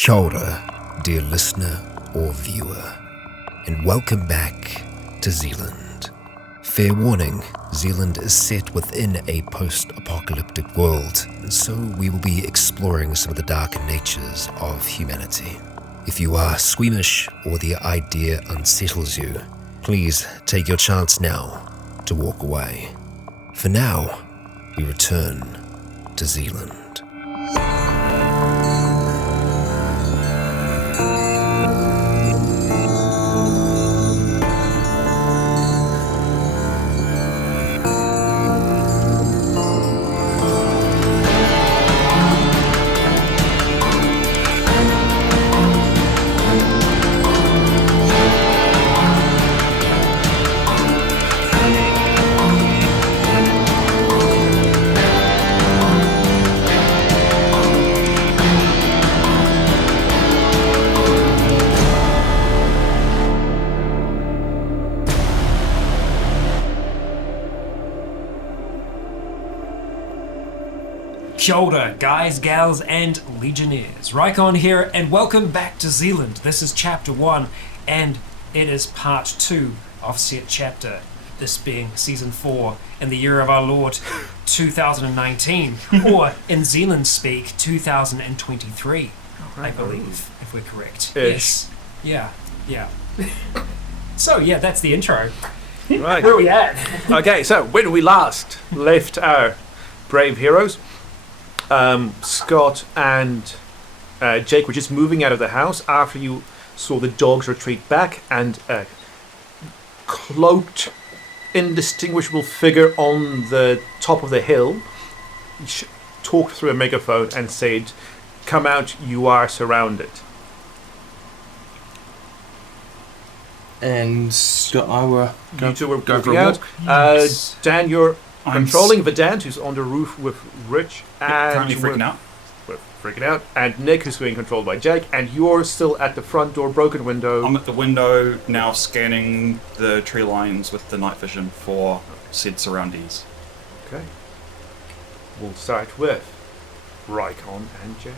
Kia ora, dear listener or viewer, and welcome back to Zealand. Fair warning, Zealand is set within a post-apocalyptic world, and so we will be exploring some of the darker natures of humanity. If you are squeamish or the idea unsettles you, please take your chance now to walk away. For now, we return to Zealand. Kia ora, guys, gals, and legionnaires. Rycon here, and welcome back to Zealand. This is Chapter 1, and it is Part 2 of said chapter, this being Season 4, in the year of our Lord, 2019, or in Zealand speak, 2023, I believe, if we're correct. Ish. Yes. Yeah. So, yeah, that's the intro. Right. Where are we at? Okay, so when we last left our brave heroes, Scott and Jake were just moving out of the house after you saw the dogs retreat back, and a cloaked, indistinguishable figure on the top of the hill talked through a megaphone and said, "Come out, you are surrounded." And Scott and I were You two were going for moving a out. walk. Yes. Dan, you're I'm controlling Vedant, who's on the roof with Rich, and currently freaking out. We're freaking out, and Nick, who's being controlled by Jake, and you're still at the front door, broken window. I'm at the window now, scanning the tree lines with the night vision for said surroundees. Okay. We'll start with Rycon and Jake.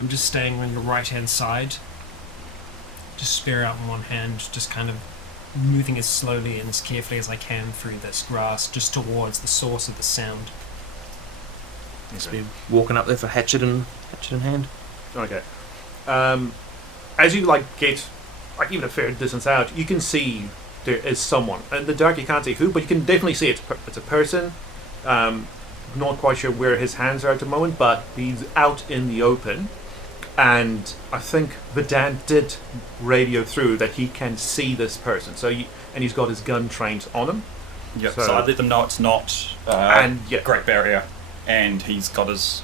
I'm just staying on your right-hand side. Just spear out in one hand, just kind of moving as slowly and as carefully as I can through this grass, just towards the source of the sound. Just be walking up there for hatchet in hand. Okay. As you get even a fair distance out, you can see there is someone. In the dark, you can't see who, but you can definitely see it's a person. Not quite sure where his hands are at the moment, but he's out in the open. And I think Vedant did radio through that he can see this person. And he's got his gun trained on him. Yep. So I let them know it's not Great Barrier, and he's got his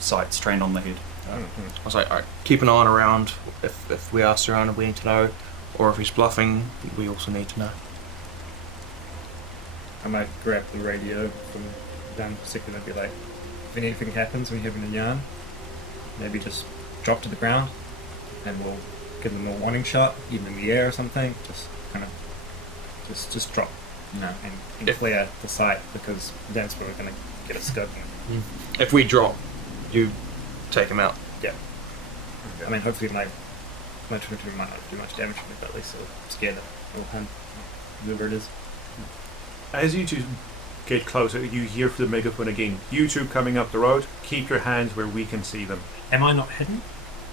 sights trained on the head. I was like, alright, keep an eye on around. If we are surrounded, we need to know. Or if he's bluffing, we also need to know. I might grab the radio from down for a second and be like, if anything happens, we're having a yarn, maybe just drop to the ground and we'll give them a warning shot, even in the air or something, just kind of just drop, and clear the site, because that's where we're going to get a scope. If we drop, you take him out. Yeah. I mean, hopefully my 22 might not do much damage to me, but at least it'll scare the little hand, whoever it is. As you two get closer, you hear from the megaphone again. You two coming up the road, keep your hands where we can see them. Am I not hidden?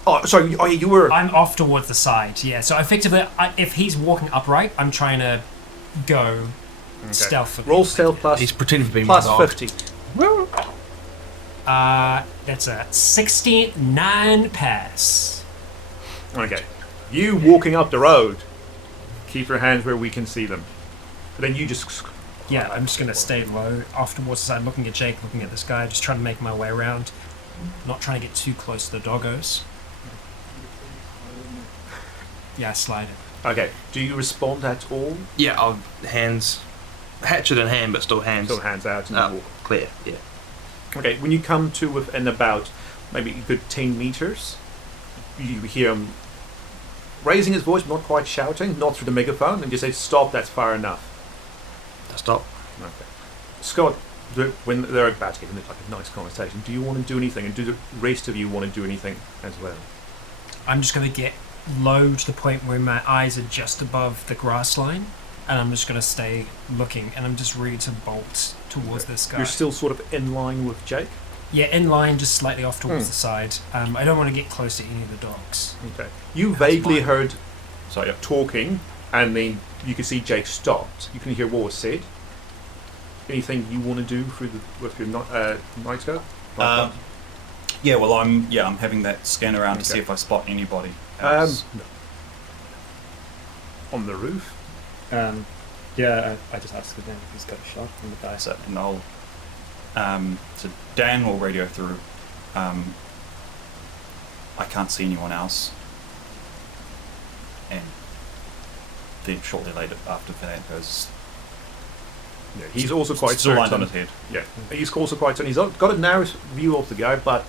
Oh, sorry. Oh, yeah, you were. I'm off towards the side, yeah. So effectively, if he's walking upright, I'm trying to go stealth. Roll stealth plus. He's pretending to be plus my dog. 50. That's a 69 pass. Okay. You walking up the road, keep your hands where we can see them. But then you just. Yeah, I'm just going to stay low, off towards the side, looking at Jake, looking at this guy, just trying to make my way around. Not trying to get too close to the doggos. Yeah, slide it. Okay. Do you respond at all? Yeah, I'll hands, hatchet in hand, but still hands. Still hands out and you walk. Clear, yeah. Okay, when you come to within about maybe a good 10 meters, you hear him raising his voice, not quite shouting, not through the megaphone, and you say, "Stop, that's far enough." Stop. Okay. Scott, when they're about to get into like a nice conversation, do you want to do anything, and do the rest of you want to do anything as well? I'm just going to get low to the point where my eyes are just above the grass line, and I'm just going to stay looking, and I'm just ready to bolt towards this guy. You're still sort of in line with Jake? Yeah, in line, just slightly off towards the side. I don't want to get close to any of the dogs. Okay. You vaguely heard talking, and then you can see Jake stopped. You can hear what was said. Anything you want to do with your night scope? Yeah, well, I'm having that scan around to see if I spot anybody else. No. On the roof? Yeah, I just asked Dan if he's got a shot from the guy. So, and I'll, so Dan will radio through. I can't see anyone else. And then shortly later, after that goes. Yeah, he's also quite still certain. lined on his head. Yeah, he's also quite certain. He's got a narrow view of the guy, but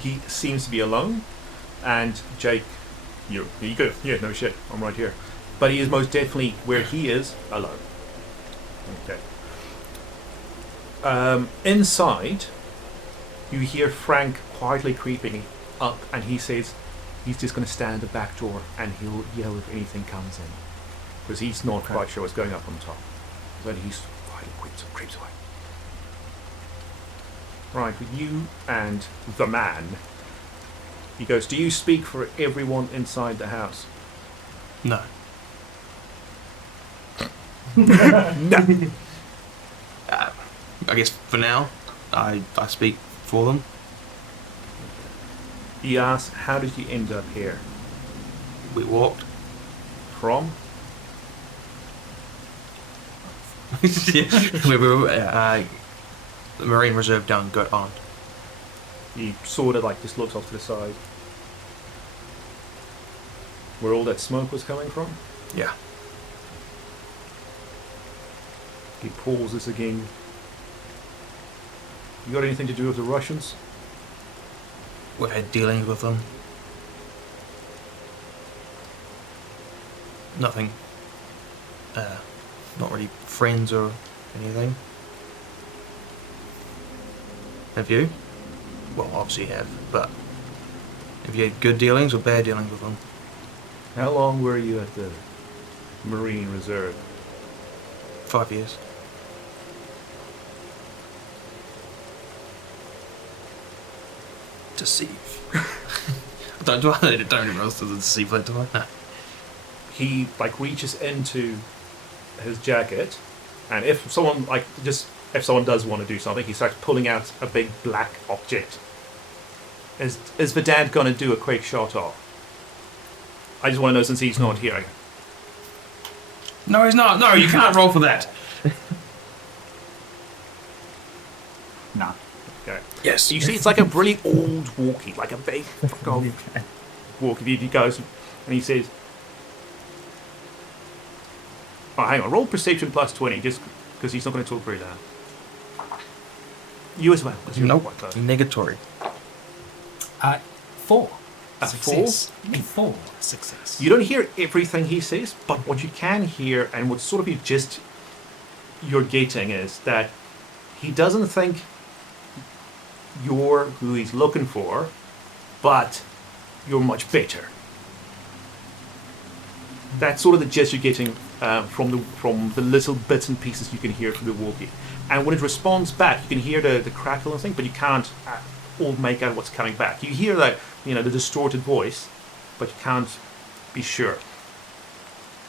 he seems to be alone. And Jake, you go. Yeah, no shit, I'm right here. But he is most definitely where he is alone. Okay. Inside, you hear Frank quietly creeping up, and he says he's just going to stand at the back door and he'll yell if anything comes in, because he's not quite sure what's going up on top. But he's quietly creeps away. Right, with you and the man. He goes, do you speak for everyone inside the house? No. No. I guess for now, I speak for them. He asks, how did you end up here? We walked. From? We were the Marine Reserve down Goat Island. He sort of like just looks off to the side. Where all that smoke was coming from? Yeah. He pauses again. You got anything to do with the Russians? We've had dealings with them. Nothing. Not really friends or anything. Have you? Well, obviously you have, but have you had good dealings or bad dealings with them? How long were you at the Marine Reserve? 5 years. Deceive. don't even else to deceive that, do I? No. He like reaches into his jacket, and if someone does want to do something, he starts pulling out a big black object. Is Verdant gonna do a quick shot off? I just want to know, since he's not here. No, he's not. No, you can't roll for that. Nah. Okay. Yes. You see, it's like a really old walkie, like a big fucking walkie. He goes and he says, "Oh, hang on, roll perception plus 20, just because he's not going to talk very loud." You as well. Nope. Quite close. Negatory. 4. A Success. 4 success. You don't hear everything he says, but what you can hear, and what sort of you just you're getting, is that he doesn't think you're who he's looking for, but you're much better. That's sort of the gist you're getting from the little bits and pieces you can hear from the walkie. And when it responds back, you can hear the crackle and thing, but you can't all make out what's coming back. You hear the distorted voice, but you can't be sure.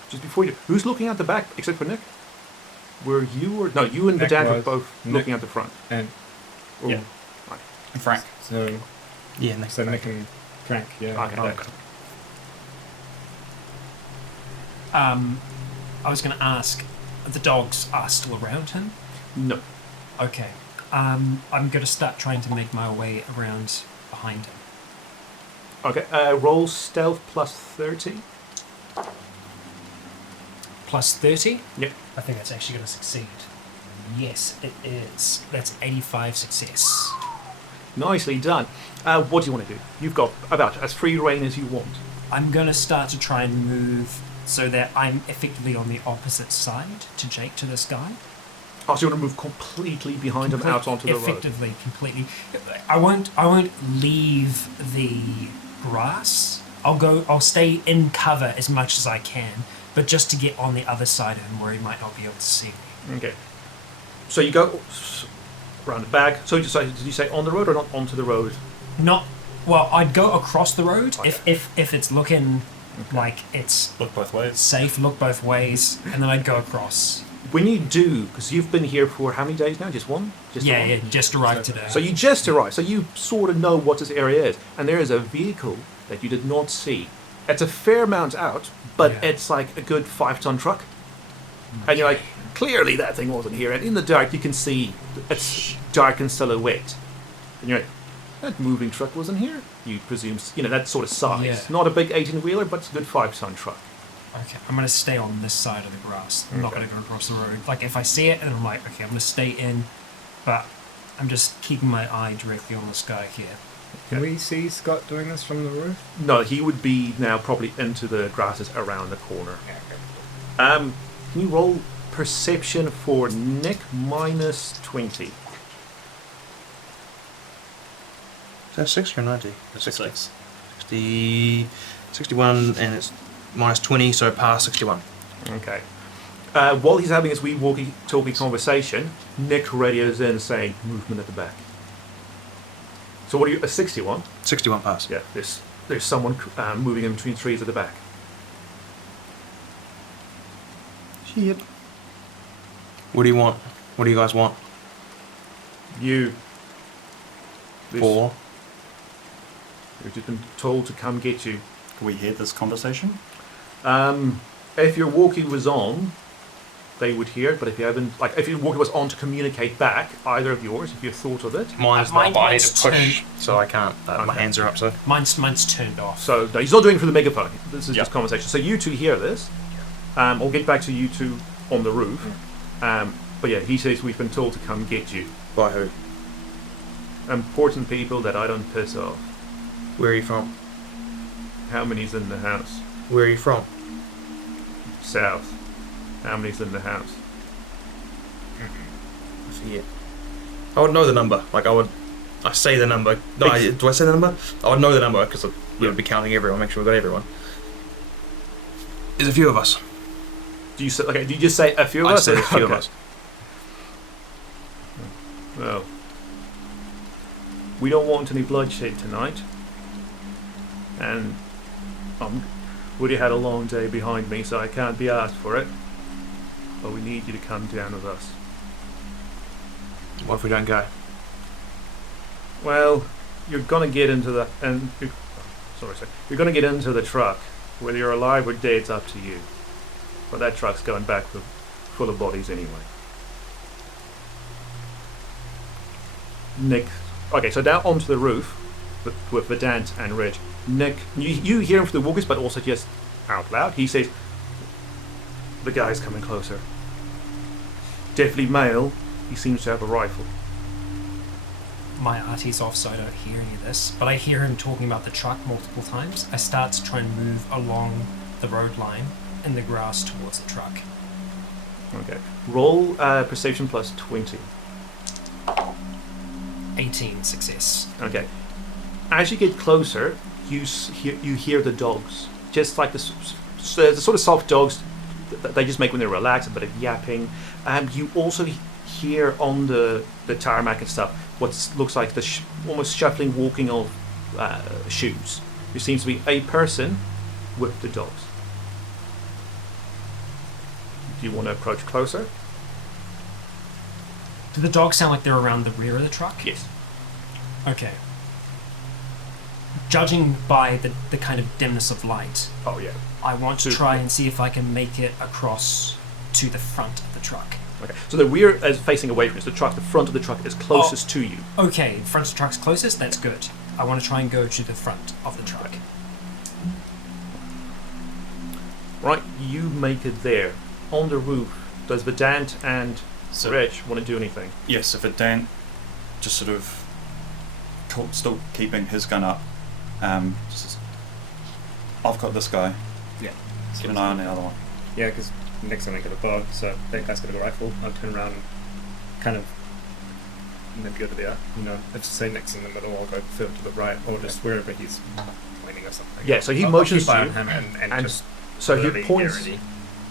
Just before you, who's looking at the back except for Nick? Were you or no? You and the dad were both looking at the front. And Yeah. Right. And Frank. so Yeah, next. so Nick and Frank, yeah. Okay. I was going to ask, the dogs are still around him? No. Okay. I'm going to start trying to make my way around behind him. Okay. Roll stealth plus 30. Plus 30? Yep. I think that's actually going to succeed. Yes, it is. That's 85 success. Nicely done. What do you want to do? You've got about as free reign as you want. I'm going to start to try and move so that I'm effectively on the opposite side to Jake, to this guy. Oh, so you want to move completely behind him out onto the road? Effectively, completely. I won't leave the grass. I'll stay in cover as much as I can, but just to get on the other side of him where he might not be able to see me. Okay. So you go around the back. So did you say on the road or not onto the road? Well, I'd go across the road if it's looking like it's Look both ways. safe, look both ways, and then I'd go across. When you do, because you've been here for how many days now? Just one? Yeah, just arrived today. So you just arrived, so you sort of know what this area is. And there is a vehicle that you did not see. It's a fair amount out, but it's like a good 5-ton truck. And you're like, clearly that thing wasn't here. And in the dark, you can see it's dark and silhouette. And you're like, that moving truck wasn't here. You presume, that sort of size. Yeah. Not a big 18-wheeler, but it's a good 5-ton truck. Okay, I'm going to stay on this side of the grass. I'm not going to go across the road. Like, if I see it, and I'm like, okay, I'm going to stay in, but I'm just keeping my eye directly on this guy here. Can we see Scott doing this from the roof? No, he would be now probably into the grasses around the corner. Yeah, okay. Can you roll perception for Nick minus 20? Is that 60 or 90? That's 6. 61, and it's minus 20, so past 61. Okay. While he's having his wee walkie-talkie conversation, Nick radios in saying, movement at the back. So what are you, a 61? 61 pass. Yeah, there's someone moving in between trees at the back. Shit. What do you want? What do you guys want? You. Four. You've just been told to come get you. Can we hear this conversation? If your walkie was on, they would hear it, but if you haven't, if your walkie was on to communicate back, either of yours, if you thought of it. Mine's not, but I need mine's to push, so I can't. My hands are up, so. Mine's turned off. So, no, he's not doing it for the megaphone. This is Yep. just conversation. So you two hear this. I'll get back to you two on the roof. But yeah, he says we've been told to come get you. By who? Important people that I don't piss off. Where are you from? How many's in the house? Where are you from? South. How many's in the house? I forget. I would know the number. I say the number. No, do I say the number? I would know the number because we would be counting everyone, make sure we got everyone. There's a few of us. Do you just say a few of I us? said a few of Okay. us. Well, we don't want any bloodshed tonight. And Woody had a long day behind me, so I can't be asked for it. But we need you to come down with us. What if we don't go? Well, you're gonna get into the you're gonna get into the truck. Whether you're alive or dead, it's up to you. But that truck's going back full of bodies anyway. Nick. Okay, so down onto the roof with Vedant and Rich. Nick, you hear him through the walkies, but also just out loud. He says, "The guy's coming closer. Definitely male. He seems to have a rifle." My RT's off, so I don't hear any of this, but I hear him talking about the truck multiple times. I start to try and move along the road line in the grass towards the truck. Okay. Roll perception plus 20. 18 success. Okay. As you get closer, you hear the dogs. Just like the sort of soft dogs that they just make when they're relaxed, a bit of yapping. You also hear on the tarmac and stuff what looks like the almost shuffling walking of shoes. There seems to be a person with the dogs. Do you want to approach closer? Do the dogs sound like they're around the rear of the truck? Yes. Okay. Judging by the kind of dimness of light, Oh yeah. I want to try and see if I can make it across to the front of the truck. Okay. So the rear is facing away from you. So the truck, the front of the truck is closest to you. Okay, front of the truck's closest, that's good. I want to try and go to the front of the truck. Right, you make it there. On the roof, does Vedant and Rich want to do anything? Yes, if Dan just sort of still keeping his gun up, just, I've got this guy. Yeah. Keep an eye on the other one. Yeah, because Nick's only got a bow, so that guy's got a rifle. I'll turn around and kind of maybe go to the, if say next in the middle, I'll go further to the right, or just wherever he's pointing or something. Yeah, so he I'll motions keep eye to on you, him and just so he really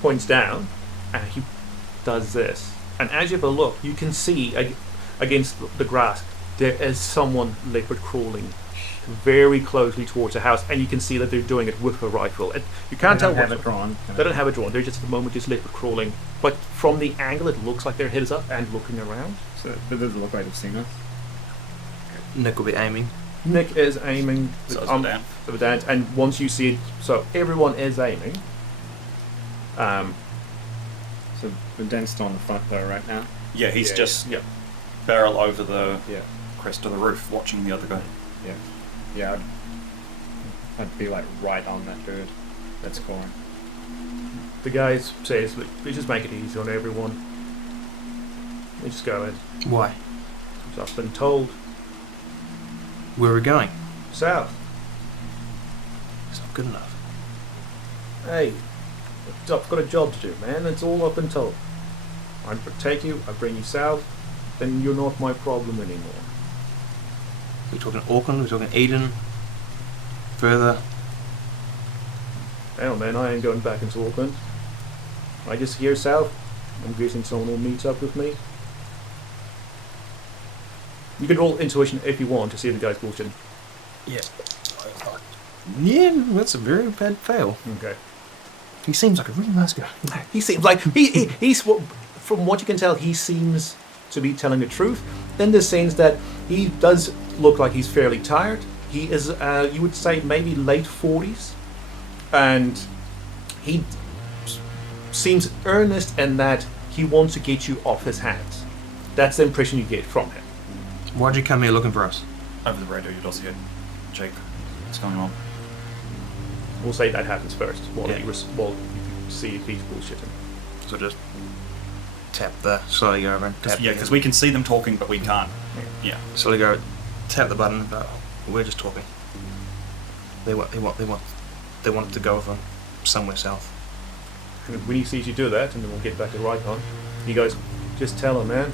points down, and he does this. And as you have a look, you can see against the grass there is someone leopard crawling very closely towards the house, and you can see that they're doing it with a rifle. You can't tell have what it drawn. they don't have it drawn. They're just at the moment just leopard crawling, but from the angle it looks like their head is up and looking around. So it doesn't look like they've seen us. Nick will be aiming. Nick is aiming So it's um, down. with that, and once you see it, so everyone is aiming. So the Dan's still on the front though right now. Yeah, he's Yeah, just yeah. barrel over the Yeah. crest of the roof, watching the other guy. Yeah. I'd be like right on that bird that's scoring. The guy says, "Look, we just make it easy on everyone. We just go in. Why? I've been told Where are we going? south. It's not good enough. Hey, I've got a job to do, man. That's all I've been told. I take you, I bring you south, then you're not my problem anymore." We're talking Auckland, we're talking Eden, further. Hell, man, I ain't going back into Auckland. I just here south. I'm guessing someone will meet up with me. You can roll intuition if you want to see if the guy's bullshitting. Yeah. Yeah, that's a very bad fail. Okay. He seems like a really nice guy. He seems like he's from what you can tell, he seems to be telling the truth. In the sense that he does look like he's fairly tired. He is, you would say, maybe late 40s, and he seems earnest in that he wants to get you off his hands. That's the impression you get from him. Why'd you come here looking for us? Over the radio, you does hear Jake. What's going on? We'll say that happens first, while Yeah. you see if he's bullshitting. So just tap the, slowly go over and tap Yeah, because we can see them talking, but we can't. Yeah. slowly go, tap the button, but we're just talking. They want it to go from somewhere south. And when he sees you do that, and then we'll get back to Rycon, he goes, "Just tell him, man.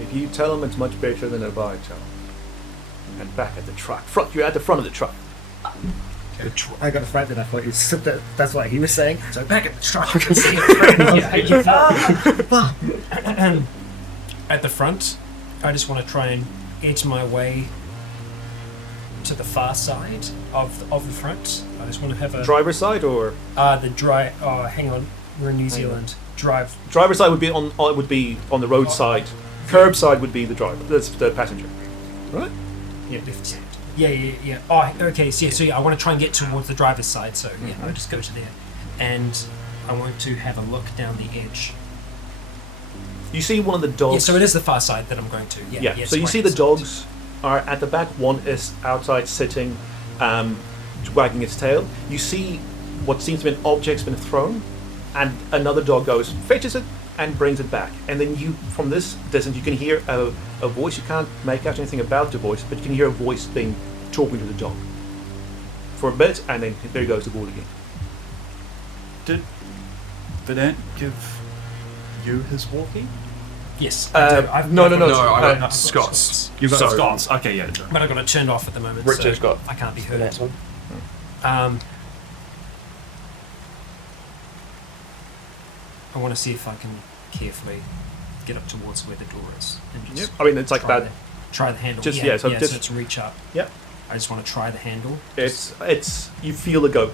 If you tell him, it's much better than if I tell him." And back at the truck. You're at the front of the truck. I got afraid that I thought you said that. That's what he was saying. So back at the truck. At the front, I just want to try and edge my way to the far side of the front. I just want to have a Driver's side or hang on, we're in New Zealand. driver's side would be on the road side. Curb side would be the driver. That's the passenger. Right? Yeah, left side. Yeah. Oh, okay. So I want to try and get towards the driver's side. So yeah, I'll just go to there, and I want to have a look down the edge. You see one of the dogs. Yeah, so it is the far side that I'm going to. Yeah. So you see the dogs are at the back. One is outside sitting, wagging its tail. You see what seems to be an object's been thrown, and another dog goes, fetches it, and brings it back. And then you, from this distance, you can hear a voice. You can't make out anything about the voice, but you can hear a voice talking to the dog for a bit, and then there goes the ball again. Did Vedant give you his walkie? Yes. No. I got Scott's. You've got Sorry. Scott's. Okay, yeah. But I got it turned off at the moment. Richard's so got I can't be heard. That's one. I want to see if I can carefully get up towards where the door is. And just I mean, it's like try that. Try the handle. Just- yeah, so so just- it's reach up. Yep. I just want to try the handle. It's you feel it go.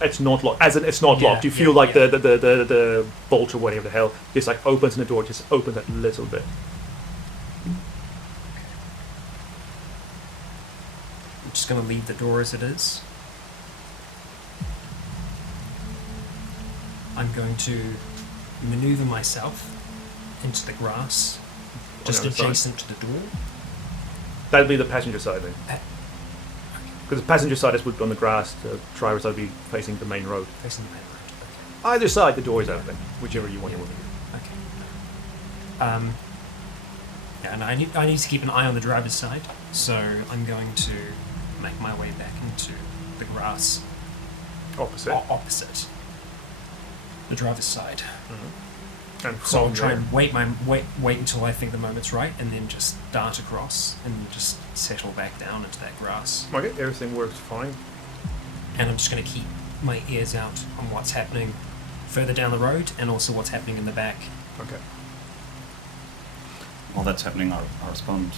It's not locked. As in, it's not Yeah, locked. You yeah, feel like yeah. the bolt or whatever the hell just like opens and the door just opens a little bit. I'm just going to leave the door as it is. I'm going to maneuver myself into the grass, just the other side. adjacent to the door. That'd be the passenger side then. Uh, Because the passenger side is on the grass, the driver's side would be facing the main road. Facing the main road. Either side, the door is open, whichever you want. Okay. Yeah, and I need to keep an eye on the driver's side, so I'm going to make my way back into the grass Opposite. opposite the driver's side. And So I'll from try there- and wait until I think the moment's right, and then just dart across and just settle back down into that grass. Okay, everything works fine. And I'm just going to keep my ears out on what's happening further down the road, and also what's happening in the back. Okay. While that's happening, I respond.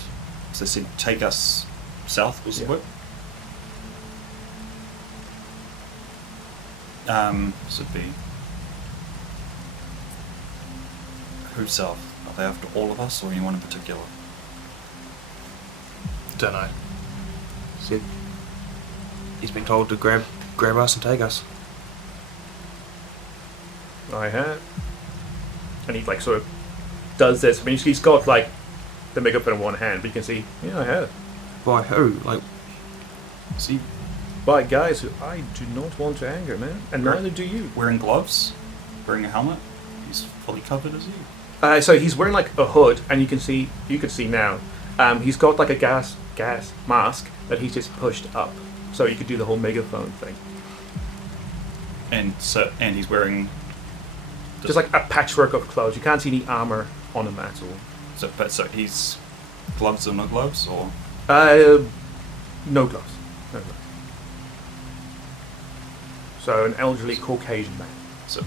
So they said, take us south, was the Yeah. word? Should be. Who's south? Are they after all of us, or anyone in particular? Don't know. Said he's been told to grab us and take us. I have. And he like sort of does this. I mean, he's got like the megaphone in one hand, but you can see, yeah, I have. By who? Like, See, By guys who I do not want to anger, man, and Right. neither do you. wearing gloves, wearing a helmet. He's fully covered, is he? So he's wearing like a hood, and you can see now. He's got like a gas mask that he's just pushed up, so you could do the whole megaphone thing. And he's wearing. Just like a patchwork of clothes. You can't see any armor on him at all. So he's gloves or no gloves, or No gloves. No gloves. So an elderly Caucasian man. so.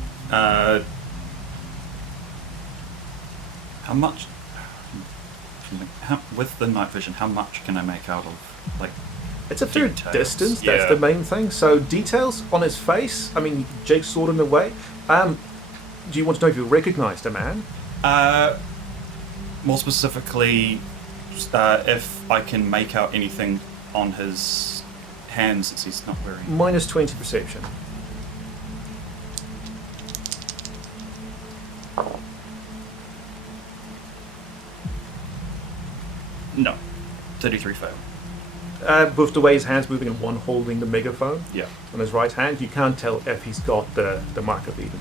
How much? With the night vision, how much can I make out of like? It's a fair Details, distance. That's yeah. the main thing. So details on his face. I mean, Jake's sort in the way. Do you want to know if you recognised a man? More specifically, if I can make out anything on his hands since he's not wearing. Minus 20 perception. No, 33 fail. With the way his hand's moving and one holding the megaphone Yeah. on his right hand, you can't tell if he's got the mark of Eden.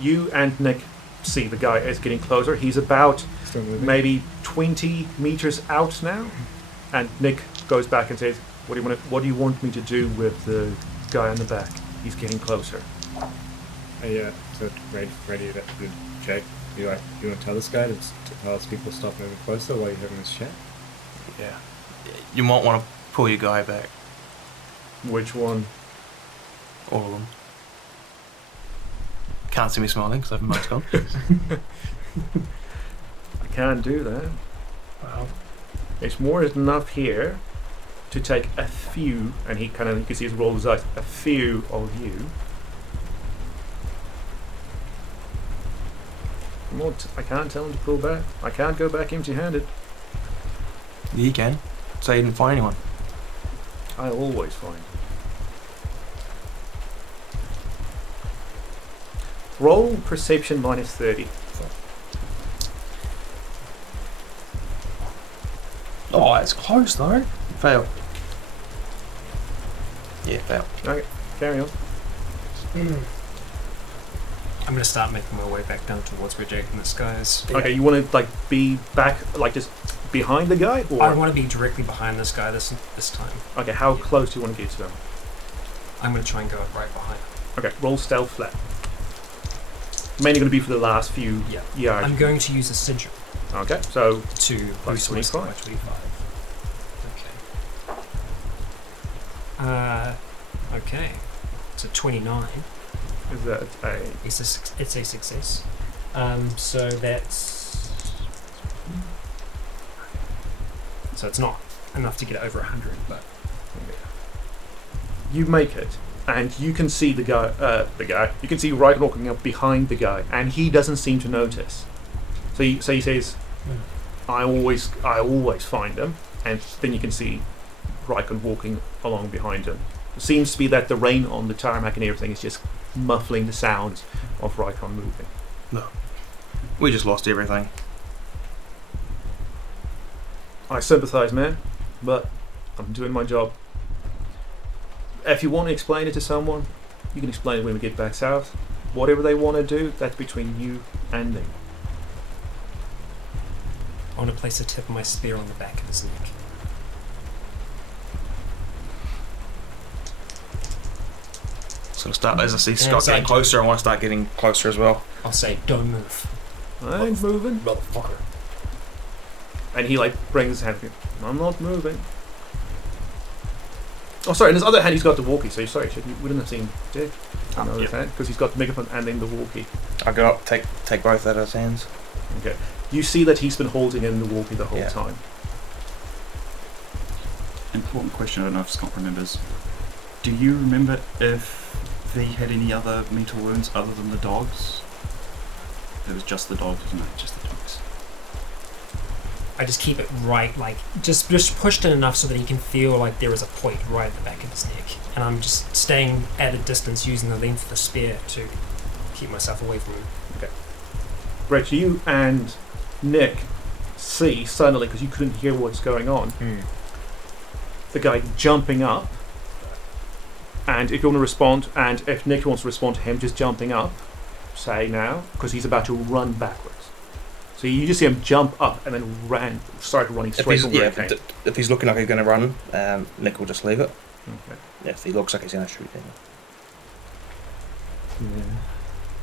You and Nick see the guy is getting closer. He's about Still moving. maybe 20 meters out now, and Nick goes back and says, "What do you want me to do with the guy on the back? He's getting closer." So ready that good Jake. You want to tell this guy to tell us people stop moving closer while you're having this chat? Yeah. you might want to pull your guy back. Which one? All of them. Can't see me smiling because I have my mask on. I can't do that. Well, It's more than enough here to take a few, and you can see his roll his eyes, a few of you. I can't tell him to pull back. I can't go back empty-handed. you can. Say you didn't find anyone. I always find. Roll perception minus 30. Oh, it's close though. Fail. Yeah, fail. Okay, carry on. I'm going to start making my way back down towards where Jake and this guy is. Okay, you want to be back, just behind the guy, or I want to be directly behind this guy this time. okay? How close do you want to get to him? I'm going to try and go right behind. Okay, roll stealth flat. Mainly going to be for the last few Yeah. yards. I'm going to use a sigil Okay, so to Plus boost my skill by 25. 25. Okay. So 29. is that a It's a success. So that's. So it's not enough to get over 100, but. you make it, and you can see the guy. You can see Rycon walking up behind the guy, and he doesn't seem to notice. So he says, "I always find him," and then you can see Rycon walking along behind him. It seems to be that the rain on the tarmac and everything is just muffling the sounds of Rycon moving. We just lost everything. I sympathise, man, but I'm doing my job. If you want to explain it to someone, you can explain it when we get back south. Whatever they want to do, that's between you and me. I want to place the tip of my spear on the back of his neck. So I'll start, as I see And Scott inside getting Jack. closer, I want to start getting closer as well. I'll say, don't move. I'm moving. Motherfucker. And he like brings his hand. I'm not moving. Oh, sorry. In his other hand, he's got the walkie. So sorry, we wouldn't have seen Dick on the other hand because he's got the megaphone and then the walkie. I go up, take both out of his hands. Okay. You see that he's been holding in the walkie the whole Yeah. time. Important question, I don't know if Scott remembers. Do you remember if they had any other mental wounds other than the dogs? It was just the dogs, wasn't it? Just the dogs. I just keep it right, like, just pushed in enough so that he can feel like there is a point right at the back of his neck. And I'm just staying at a distance using the length of the spear to keep myself away from him. Brett, you and Nick see suddenly, because you couldn't hear what's going on, the guy jumping up. And if you want to respond, and if Nick wants to respond to him, just jumping up, say now, because he's about to run backwards. So you just see him jump up and then start running straight from where he came. If he's looking like he's going to run, Nick will just leave it. Okay. If he looks like he's going to shoot, then Yeah.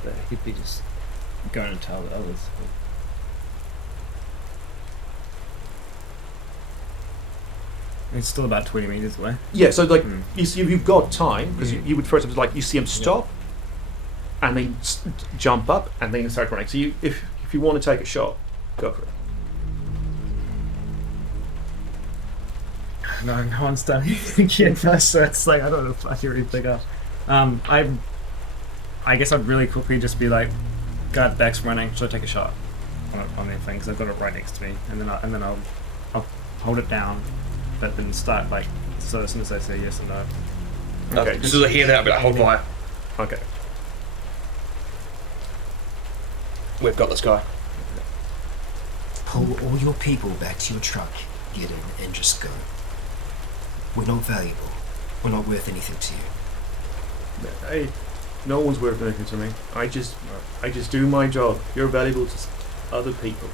But he'd be just going to tell the others. It's still about 20 meters away. Yeah, so like you've got time because you would first have like you see him stop, and then jump up and then start running. So if you want to take a shot, go for it. No one's done anything yet first, so it's like I don't know if I can really pick up. I guess I'd really quickly just be like, guard back's running. Should I take a shot on their thing? Because I've got it right next to me, and then I'll hold it down, but then start like so as soon as I say yes and no. Okay. as soon as I hear that, I'll be like, hold fire. Okay. We've got this guy. Pull all your people back to your truck, get in, and just go. We're not valuable. We're not worth anything to you. No one's worth anything to me. I just do my job. You're valuable to other people.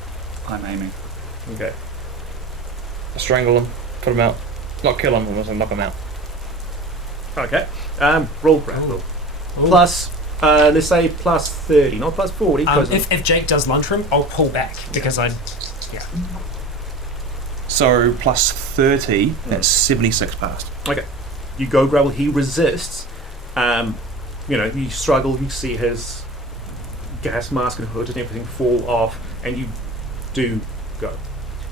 I'm aiming. Okay. Strangle him, put him out. Not kill him, but knock him out. Okay. Roll grapple. Ooh. Plus, let's say plus 30, not plus 40. If Jake does lunge from him, I'll pull back because So plus 30, that's 76 past. Okay. You go grapple. He resists. You struggle. You see his gas mask and hood and everything fall off, and you do go.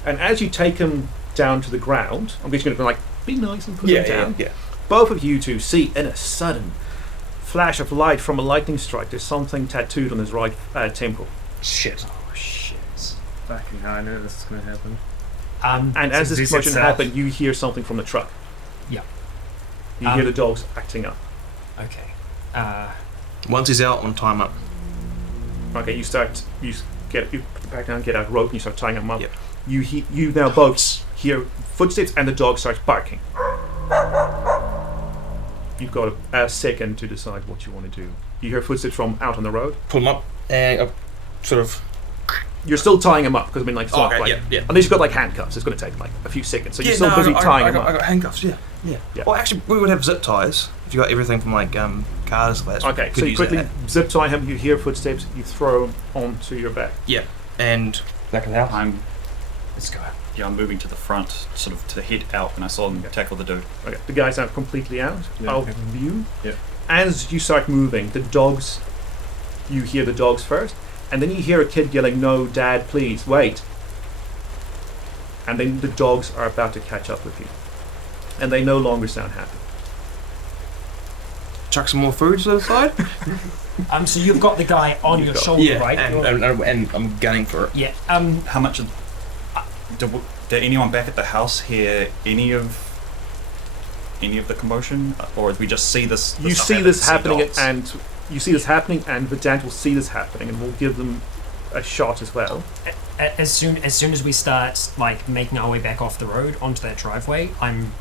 And as you take him down to the ground, I'm just going to be nice and put him down. Yeah. Both of you two see in a sudden flash of light from a lightning strike, there's something tattooed on his right temple. Shit. Oh shit. Fucking hell, I knew this was going to happen. And as So this this motion itself- happens, you hear something from the truck. Yeah. You hear the dogs acting up. Okay. Once he's out, on time up. Okay, you put the back down, get out rope, and you start tying him up. Yep. You now both hear footsteps, and the dog starts barking. You've got a second to decide what you want to do. You hear footsteps from out on the road. Pull him up, and sort of. You're still tying him up because it's not yeah. unless you've got handcuffs, it's going to take a few seconds. So you're still busy tying him up. I got handcuffs, yeah. Well, actually, we would have zip ties if you got everything from cars. Okay, so you quickly zip tie him. You hear footsteps. You throw him onto your back. Yeah, and back of the house. Let's go. Yeah, I'm moving to the front, sort of to head out when I saw them tackle the dude. Okay, the guy's now completely out of view. Yeah. As you start moving, you hear the dogs first, and then you hear a kid yelling, "No, Dad, please, wait." And then the dogs are about to catch up with you. And they no longer sound happy. Chuck some more food to the side. So you've got the guy on your shoulder, right? and I'm gunning for it. Yeah. How much of... Did anyone back at the house hear any of the commotion? Or did we just see this? You see this happening, and Vedant will see this happening, and we'll give them a shot as well. As soon as we start making our way back off the road onto that driveway, I'm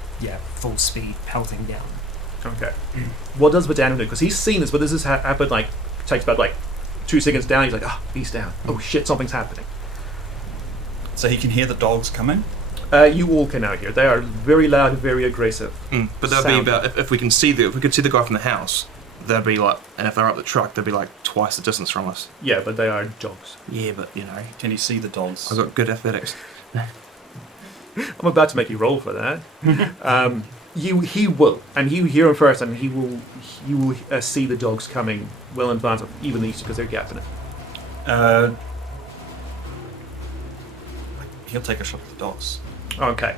full speed pelting down. Okay. What does Vedant do? Because he's seen this, but this has happened takes about 2 seconds down. He's like, he's down. Oh shit, something's happening. So he can hear the dogs coming? You all can now hear. They are very loud and very aggressive. But that'd be about if we could see the guy from the house. they'd be like, and if they're up the truck, they'd be like twice the distance from us. Yeah, but they are dogs. Yeah, but you know, Can you see the dogs? I've got good athletics. I'm about to make you roll for that. He will, and you hear him first, and you will see the dogs coming well in advance of even these because they're gapping it. He'll take a shot at the dogs. Okay.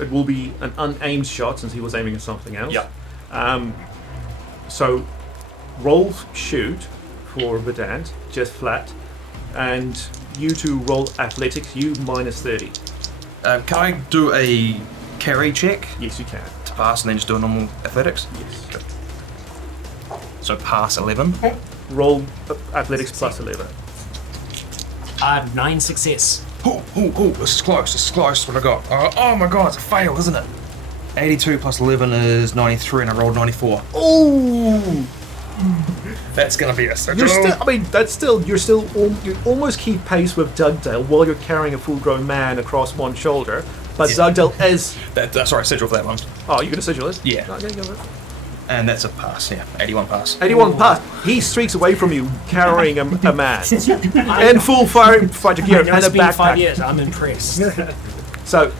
It will be an unaimed shot since he was aiming at something else. Yeah. So roll shoot for Vedant, just flat, and you two roll athletics. You minus 30. Can I do a carry check Yes, you can. to pass and then just do a normal athletics? Yes. So pass 11. Roll athletics plus 11. 9 success. Oh, this is close, what I got. Oh my god, it's a fail, isn't it? 82 plus 11 is 93 and I rolled 94. Oh! That's gonna be a You almost keep pace with Dugdale while you're carrying a full-grown man across one shoulder. But Yeah. Dugdale is. That's sorry, sigil for that one. Oh, you're gonna sigil it? Yeah. Okay, go for it. And that's a pass, yeah. 81 pass. 81 pass. He streaks away from you, carrying a man in full fighter gear I know and it's a been 5 backpack. years. I'm impressed. So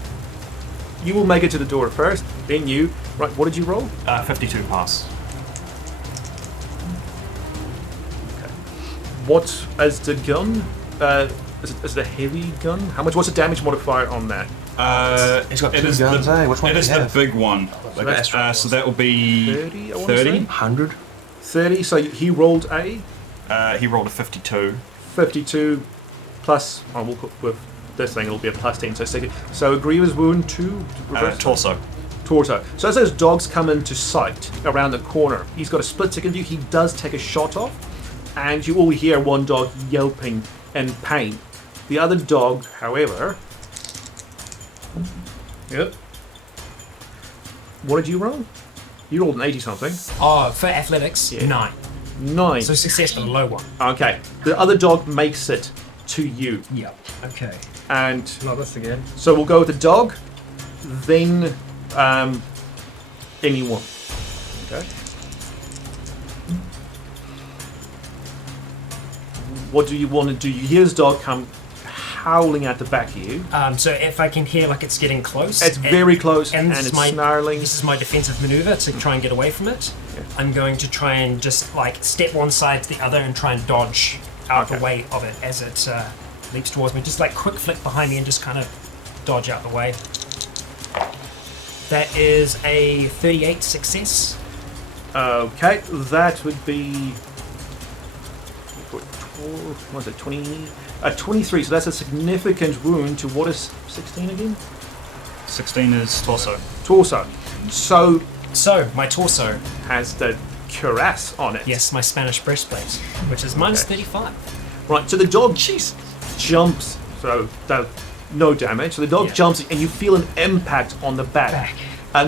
you will make it to the door first. Then you. Right. What did you roll? 52 pass. What is the gun? Is it a heavy gun? What's the damage modifier on that? He's got it two is guns, eh? Which one It do is you the have? big one. So that will be 30, I wanna 30. say. 100? 30. So he rolled a He rolled a 52. 52 plus. Oh, we'll put with this thing. It'll be a plus 10. So a grievous wound 2. Torso. Torso. So as those dogs come into sight around the corner, he's got a split second view. He does take a shot off, and you all hear one dog yelping in pain. The other dog, however. Yep. What did you roll? You rolled an 80 something. Oh, for athletics, Yeah. 9. 9. So success, but a low one. Okay. The other dog makes it to you, Yep. Okay. and Not this again. so we'll go with the dog, then anyone. Okay. What do you want to do? You hear this dog come howling at the back of you. So if I can hear like it's getting close, It's very close and this is it's my snarling. This is my defensive maneuver to try and get away from it. Yeah. I'm going to try and just like step one side to the other and try and dodge out Okay. the way of it as it leaps towards me. Just like quick flick behind me and just kind of dodge out the way. That is a 38 success. Okay, that would be. What was it? 20. 23. So that's a significant wound to what is 16 again? 16 is torso. Torso. So So my torso, has the cuirass on it. yes, my Spanish breastplate, which is minus 35. Right, so the dog jumps, so no damage. So the dog Yeah. jumps and you feel an impact on the back.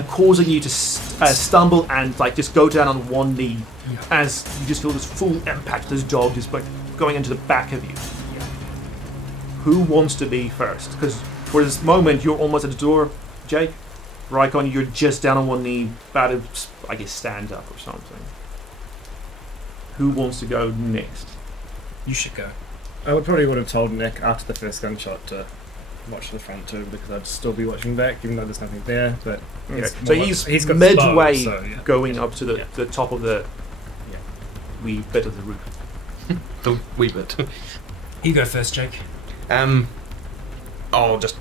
Causing you to stumble and like just go down on one knee as you just feel this full impact. This dog just like going into the back of you. Who wants to be first? Because for this moment you're almost at the door, Jake. Rycon, you're just down on one knee, about to, I guess, stand up or something. Who wants to go next? You should go. I would have told Nick after the first gunshot to watch the front too, because I'd still be watching back, even though there's nothing there. But Okay. it's So more- he's got midway bow, so, yeah. going up to the, Yeah. the top of the wee bit of the roof. The wee bit. You go first, Jake. I'll just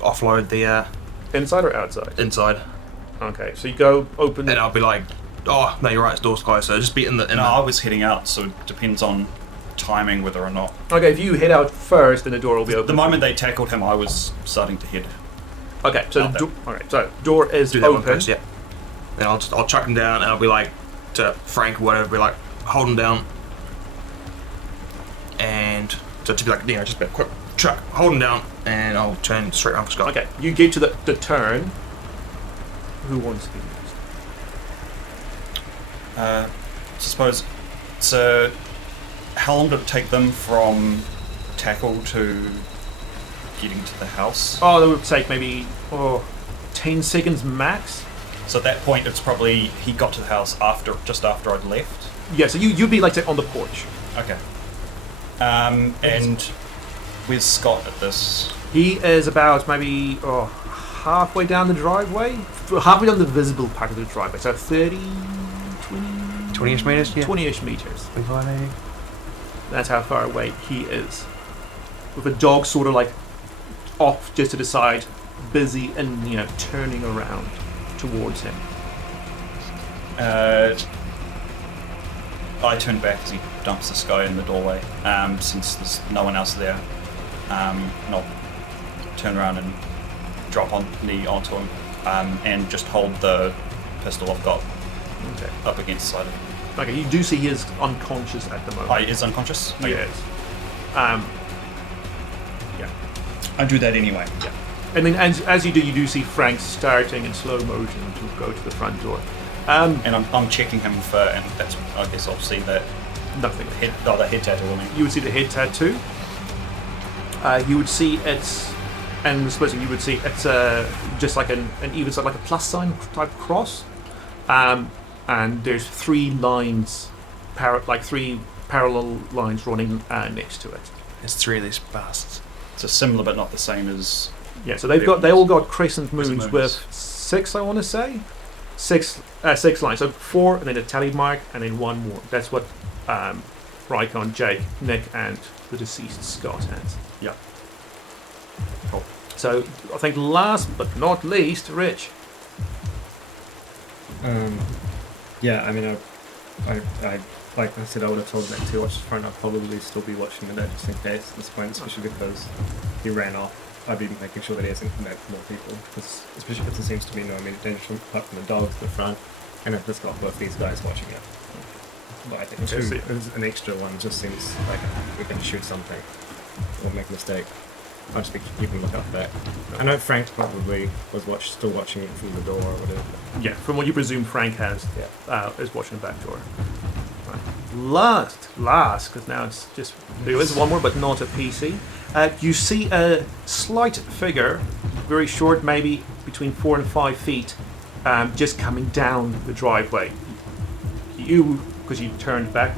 offload the Inside or outside? inside, Okay, so you go open. and I'll be like, "Oh no, you're right. It's door's closed." So just be in the. No, I was heading out, so it depends on timing whether or not. Okay, if you head out first, then the door will be open. The moment they tackled him, I was starting to head. Okay, so Okay. so door is do that one open. first, yeah. Then I'll chuck him down, and I'll be like to Frank or whatever, be like, hold him down, and so to be like, just a quick chuck, hold him down, and I'll turn straight around for Scott. Okay, you get to the turn. Who wants to be next? I suppose. So, how long did it take them from tackle to getting to the house? Oh, that would take maybe 10 seconds max. So at that point, it's probably he got to the house just after I'd left. Yeah, so you'd be like say, on the porch. Okay. And where's Scott at this? He is about maybe halfway down the driveway, halfway down the visible part of the driveway. So 30, 20, 20-ish meters. Yeah. 20-ish meters. 25 maybe. That's how far away he is. With a dog sort of like off just to the side, busy and turning around towards him. I turn back as he dumps this guy in the doorway, since there's no one else there. And I'll turn around and drop on knee onto him, and just hold the pistol I've got up against the side of him. Okay, you do see he is unconscious at the moment. Oh, he is unconscious? He is. Yeah. I do that anyway. Yeah. And then as you do see Frank starting in slow motion to go to the front door. And I'm checking him for, and that's, I guess I'll see that Nothing. the head tattoo on him. You would see the head tattoo. You would see it's, and supposing you would see it's just like an even sort of like a plus sign type cross. And there's three lines, three parallel lines running next to it. There's 3 of these bastards. So similar but not the same as... Yeah, so they all got crescent moons with 6, I want to say. 6 lines. So 4, and then a tally mark, and then 1 more. That's what Rycon, Jake, Nick, and the deceased Scott has. Yeah. Cool. So I think last but not least, Rich. Yeah, I mean, I like I said, I would have told Nick to watch the front. I'd probably still be watching the net just in case at this point, especially because he ran off. I'd be making sure that he hasn't connected with more people, especially because there seems to be no immediate danger apart from the dogs at the front, and if it's got both these guys watching it. But I think an extra one just seems like we're going to shoot something or make a mistake. I'll just be keeping a look out back. I know Frank probably was still watching it from the door or whatever. Yeah, from what you presume Frank has, Yeah. is watching the back door. Right. Last, because now it's just, there is one more, but not a PC. You see a slight figure, very short, maybe between 4 and 5 feet, just coming down the driveway. You, because you turned back,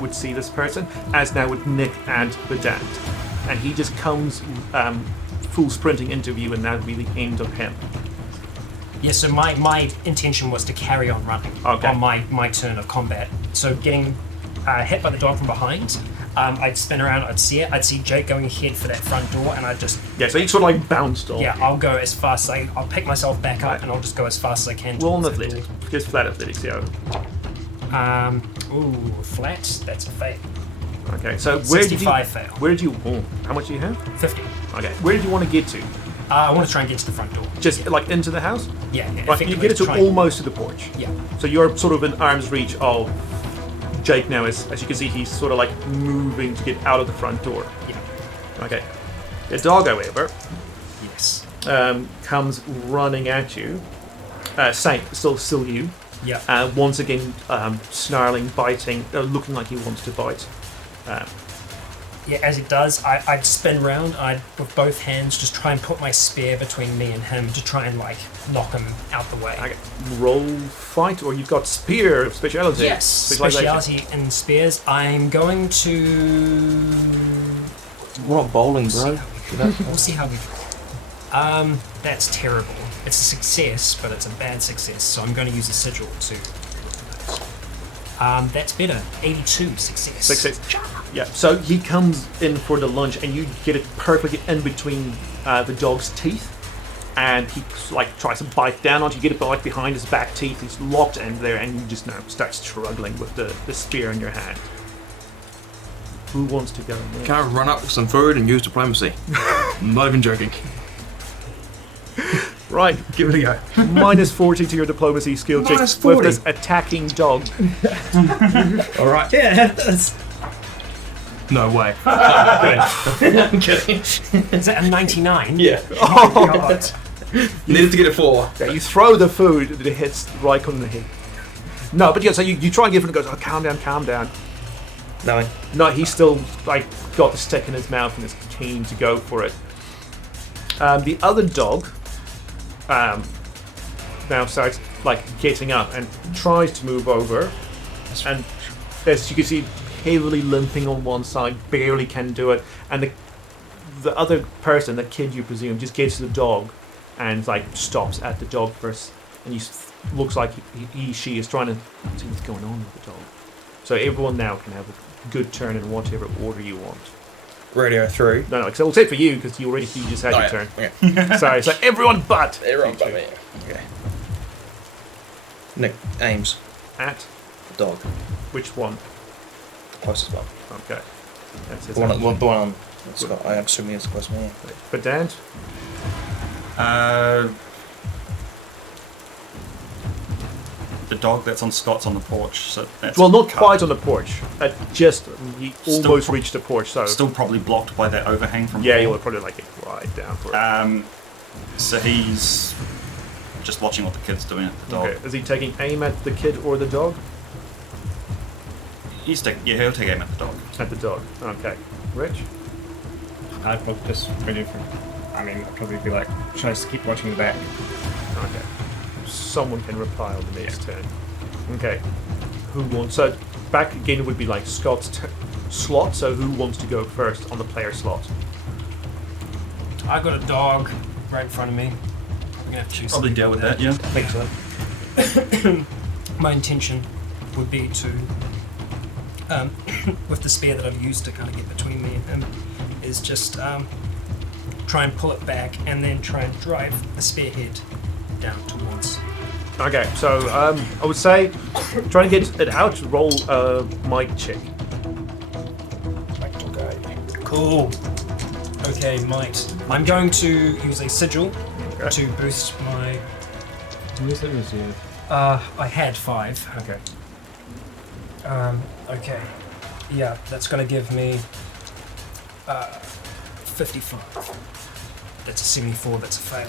would see this person, as now with Nick and the dad. And he just comes full sprinting into view, and that would be the end of him. Yeah, so my intention was to carry on running on my turn of combat. So getting hit by the dog from behind, I'd spin around, I'd see Jake going ahead for that front door, and I'd just... Yeah, so he sort of like bounced off. Yeah, I'll go as fast as I'll pick myself back up, and I'll just go as fast as I can. Roll an athletics. Just flat athletics, yeah. Flat, that's a fail. Okay, so 65 fail. Where do you... Oh, how much do you have? 50. Okay, where did you want to get to? I want to try and get to the front door. Just like into the house? Yeah. Right, you get it to almost to the porch. Yeah. So you're sort of in arm's reach of Jake now. As you can see, he's sort of like moving to get out of the front door. Yeah. Okay. The dog, however, Yes. comes running at you. Same, still you. Yeah. Once again, snarling, biting, looking like he wants to bite. Yeah, as it does, I'd spin round. I'd, with both hands, just try and put my spear between me and him to try and, like, knock him out the way. Okay. Roll fight, or you've got spear speciality. Yes, speciality in spears. I'm going to... We're not bowling, bro. We'll see how we go. That's terrible. It's a success, but it's a bad success, so I'm going to use a sigil to... That's better. 82 success. Success. Yeah, so he comes in for the lunge, and you get it perfectly in between the dog's teeth, and he like tries to bite down on it. You get it like behind his back teeth. He's locked in there, and you just now start struggling with the spear in your hand. Who wants to go next? Can I run up with some food and use diplomacy? I'm not even joking. Right, Give it a go. minus 40 to your diplomacy skill check Minus with 40? this attacking dog. All right. Yeah, that's... No way. I'm kidding. Is that a 99? Yeah. Oh, God. You needed to get a 4. Yeah, you throw the food, and it hits right on the head. No, but yeah, so you try and give him, and goes, oh, calm down. No. No, he's still like got the stick in his mouth and is keen to go for it. The other dog now starts like getting up and tries to move over, and as you can see, heavily limping on one side, barely can do it, and the other person, the kid you presume, just gets to the dog and like stops at the dog first, and looks like she is trying to see what's going on with the dog. So everyone now can have a good turn in whatever order you want. Radio through. No, because I will say for you because you just had your turn. Okay. Sorry, so everyone but Everyone but me. Okay. Nick aims at the dog. which one? Closest one. Okay, that's his The one action. on Scott. I am assuming it's close to me. For Dan, The dog that's on Scott's on the porch. So that's well, not cut. quite on the porch. Just he Still almost pro- reached the porch. So Still probably blocked by that overhang from yeah, before. you would probably like it right down for it. So he's just watching what the kid's doing at the dog. Okay, is he taking aim at the kid or the dog? He'll take aim at the dog. At the dog. Okay, Rich. I'd probably just ready for. I mean, I'd probably be like, should I just keep watching the back? Okay. Someone can reply on the next turn. Okay. Who wants... So, back again would be like Scott's slot, so who wants to go first on the player slot? I got a dog right in front of me. I'm gonna have to choose. Probably something deal with that, there. yeah. I think so. My intention would be to, with the spear that I've used to kind of get between me and him, is just try and pull it back and then try and drive the spearhead down towards. Okay, so I would say trying to get it out, roll a might check. Cool. Okay, might. I'm going to use a sigil to boost my. Where's the reserve? I had 5. Okay. Okay. Yeah, that's going to give me 55. That's a 74. That's a fail.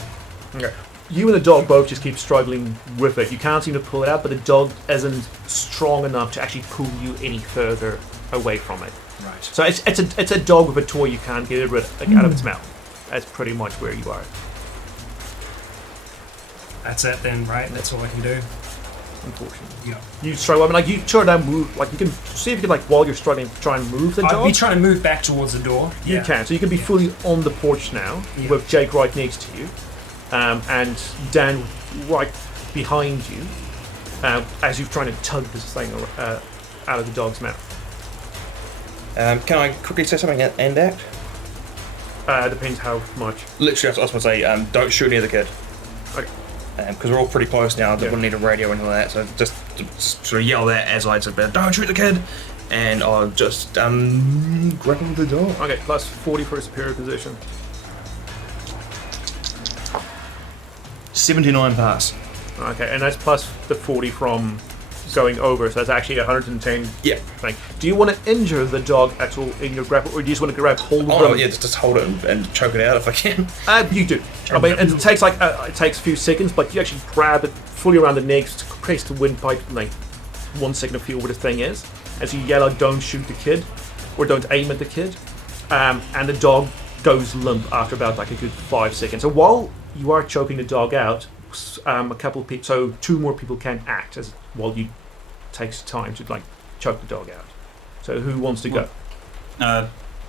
Okay. You and the dog both just keep struggling with it. You can't seem to pull it out, but the dog isn't strong enough to actually pull you any further away from it. Right. So it's a dog with a toy you can't get rid out of its mouth. That's pretty much where you are. That's it then, right? That's all I can do. Unfortunately. Yeah. You struggle. I mean, like you try to move. Like you can see if you can, like while you're struggling, try and move the I'd dog. be trying to move back towards the door. You can. So you can be fully on the porch now, Yeah. with Jake right next to you, and Dan right behind you, as you're trying to tug this thing out of the dog's mouth. Can I quickly say something and act? Depends how much. Literally, I was going to say, don't shoot near the kid. Okay. Because we're all pretty close now. They wouldn't need a radio or anything like that. So just sort of yell that as I said, don't shoot the kid. And I'll just grapple the dog. Okay, plus 40 for a superior position. 79 pass. Okay, and that's plus the 40 from going over, so that's actually 110. Yeah. Thing. Do you want to injure the dog at all in your grapple, or do you just want to grab hold of Oh, them? yeah, just hold it and choke it out if I can. You do. I mean, and it takes a few seconds, but you actually grab it fully around the neck to press the windpipe, like 1 second to feel where the thing is. As you yell out, "Don't shoot the kid," or "Don't aim at the kid," and the dog goes limp after about like a good 5 seconds. So while you are choking the dog out, a couple of people, so 2 more people can act as while you takes time to like choke the dog out. So who wants to go?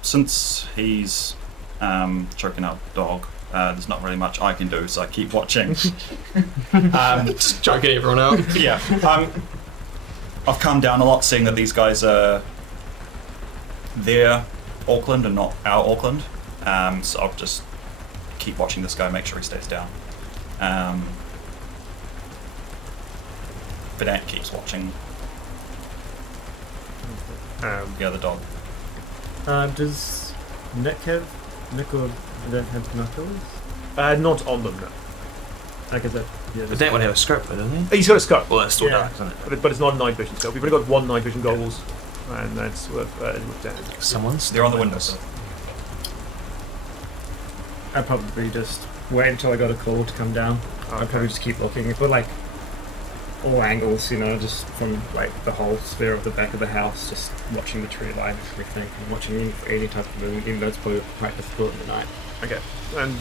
Since he's choking out the dog, there's not really much I can do, so I keep watching. Just choking everyone out. Yeah. I've calmed down a lot, seeing that these guys are their Auckland and not our Auckland. So I'll just keep watching this guy, make sure he stays down. Vedant keeps watching the other dog. Does Nick or don't have knuckles? Not on them, no. I guess that. Yeah, But that would have a scope, though, doesn't he? He's got a scope, Well, that's still Yeah. dark, isn't it? but it's not a night vision scope. We've only got 1 night vision goggles, and that's with Dan. Someone's They're on the windowsill. I'd probably just wait until I got a call to come down. I'd probably just keep looking for like all angles, just from like the whole sphere of the back of the house, just watching the tree line and everything, and watching for any type of movement, even though it's probably quite difficult in the night. Okay, and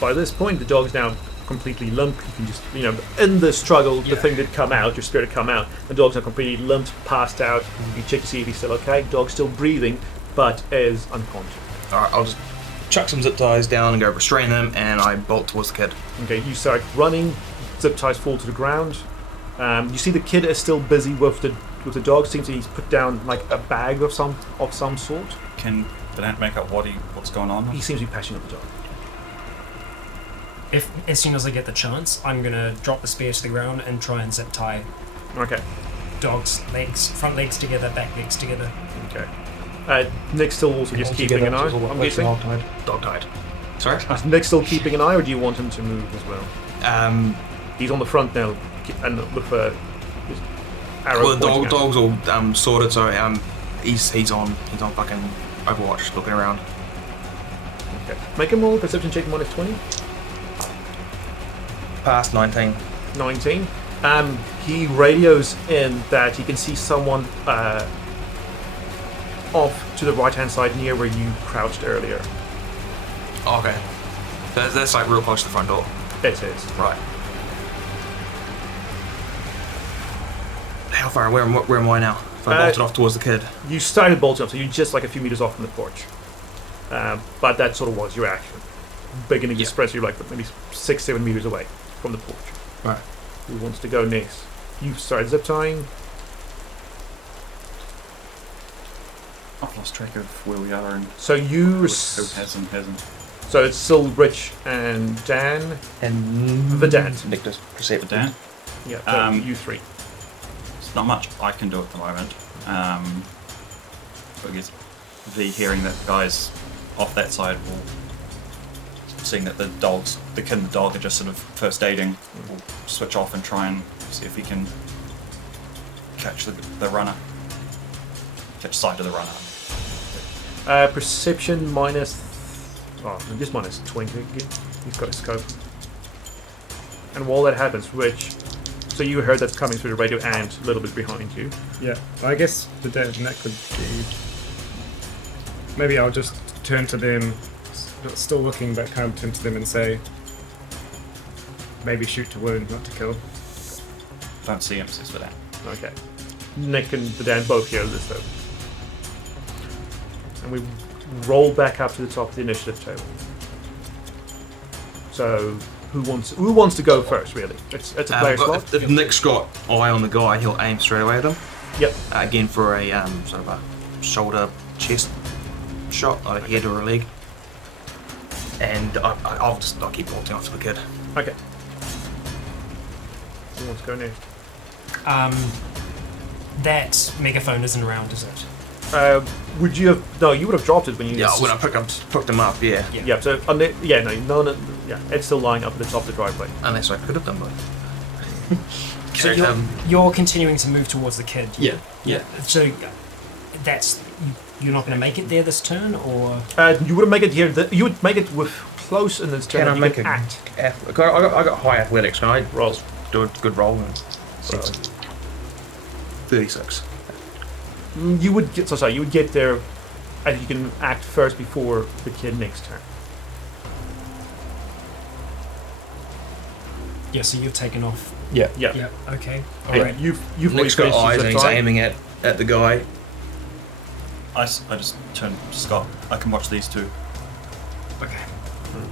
by this point, the dog's now completely limp. You can just, in the struggle, the thing did come out, your spirit had come out. The dog's now completely limp, passed out. You check to see if he's still okay. Dog's still breathing, but is unconscious. Alright, I'll just chuck some zip ties down and go restrain them, and I bolt towards the kid. Okay, you start running. Zip ties fall to the ground. You see the kid is still busy with the dog. Seems he's put down like a bag of some sort. Can Vedant make up what's going on? He seems to be patching up the dog. If as soon as I get the chance, I'm gonna drop the spear to the ground and try and zip tie Okay. dog's legs, front legs together, back legs together. Okay. Nick's still also just keeping an eye. I'm guessing. Dog tied. Sorry? Is Nick still keeping an eye, or do you want him to move as well? He's on the front now, and with his arrow. Well, the pointing out. dog's all sorted, so he's on fucking Overwatch, looking around. Okay. Make him roll a perception check -20. Past 19. 19. He radios in that he can see someone off to the right-hand side near where you crouched earlier. Okay. That's like real close to the front door. It is. Right. How far? Where am I now? If I bolted off towards the kid. You started bolting up, so you're just like a few meters off from the porch. But that sort of was your action. Beginning to spread, so you're like maybe 6-7 meters away from the porch. Right. Who wants to go next? You started zip tying. I've lost track of where we are and So you. who has and hasn't. So it's still Rich and Dan. And Vedant. Nick does perceive Vedant? Yeah, so you three. There's not much I can do at the moment. I guess the hearing that guys off that side will, seeing that the kid and the dog are just sort of first aiding, will switch off and try and see if he can catch the runner. Catch sight of the runner. Perception minus. Just minus 20 again. He's got a scope. And while that happens, Rich. So you heard that's coming through the radio and a little bit behind you. Yeah, I guess the that could be. Maybe I'll just turn to them, still looking, but kind of turn to them and say, maybe shoot to wound, not to kill. Don't see him, says Vedant. Okay. Nick and the Dan both hear this though. And we roll back up to the top of the initiative table. So who wants to go first? Really, it's a player slot. If Nick's got eye on the guy, he'll aim straight away at him. Yep. Again for a sort of a shoulder chest shot, not a head or a leg. And I'll keep bolting after the kid. Okay. Who wants to go next? That megaphone isn't around, is it? Would you have? No, you would have dropped it when you. Yeah, when I picked him up. Yeah. Yeah. So it's still lying up at the top of the driveway. Unless I could have done both. So you're continuing to move towards the kid. Yeah. So that's you're not going to make it there this turn, or you wouldn't make it here. You would make it with close in this turn. Can I you make can a act? I got high athletics. Can I Roll. do a good roll? So 36. You would get. You would get there. And you can act first before the kid next turn. yeah. So you've taken off. Yeah. Yeah. Yeah. Okay. All And right. You've Nick's got already eyes finished and your he's time. aiming at the guy. I just turn to Scott. I can watch these two. Okay.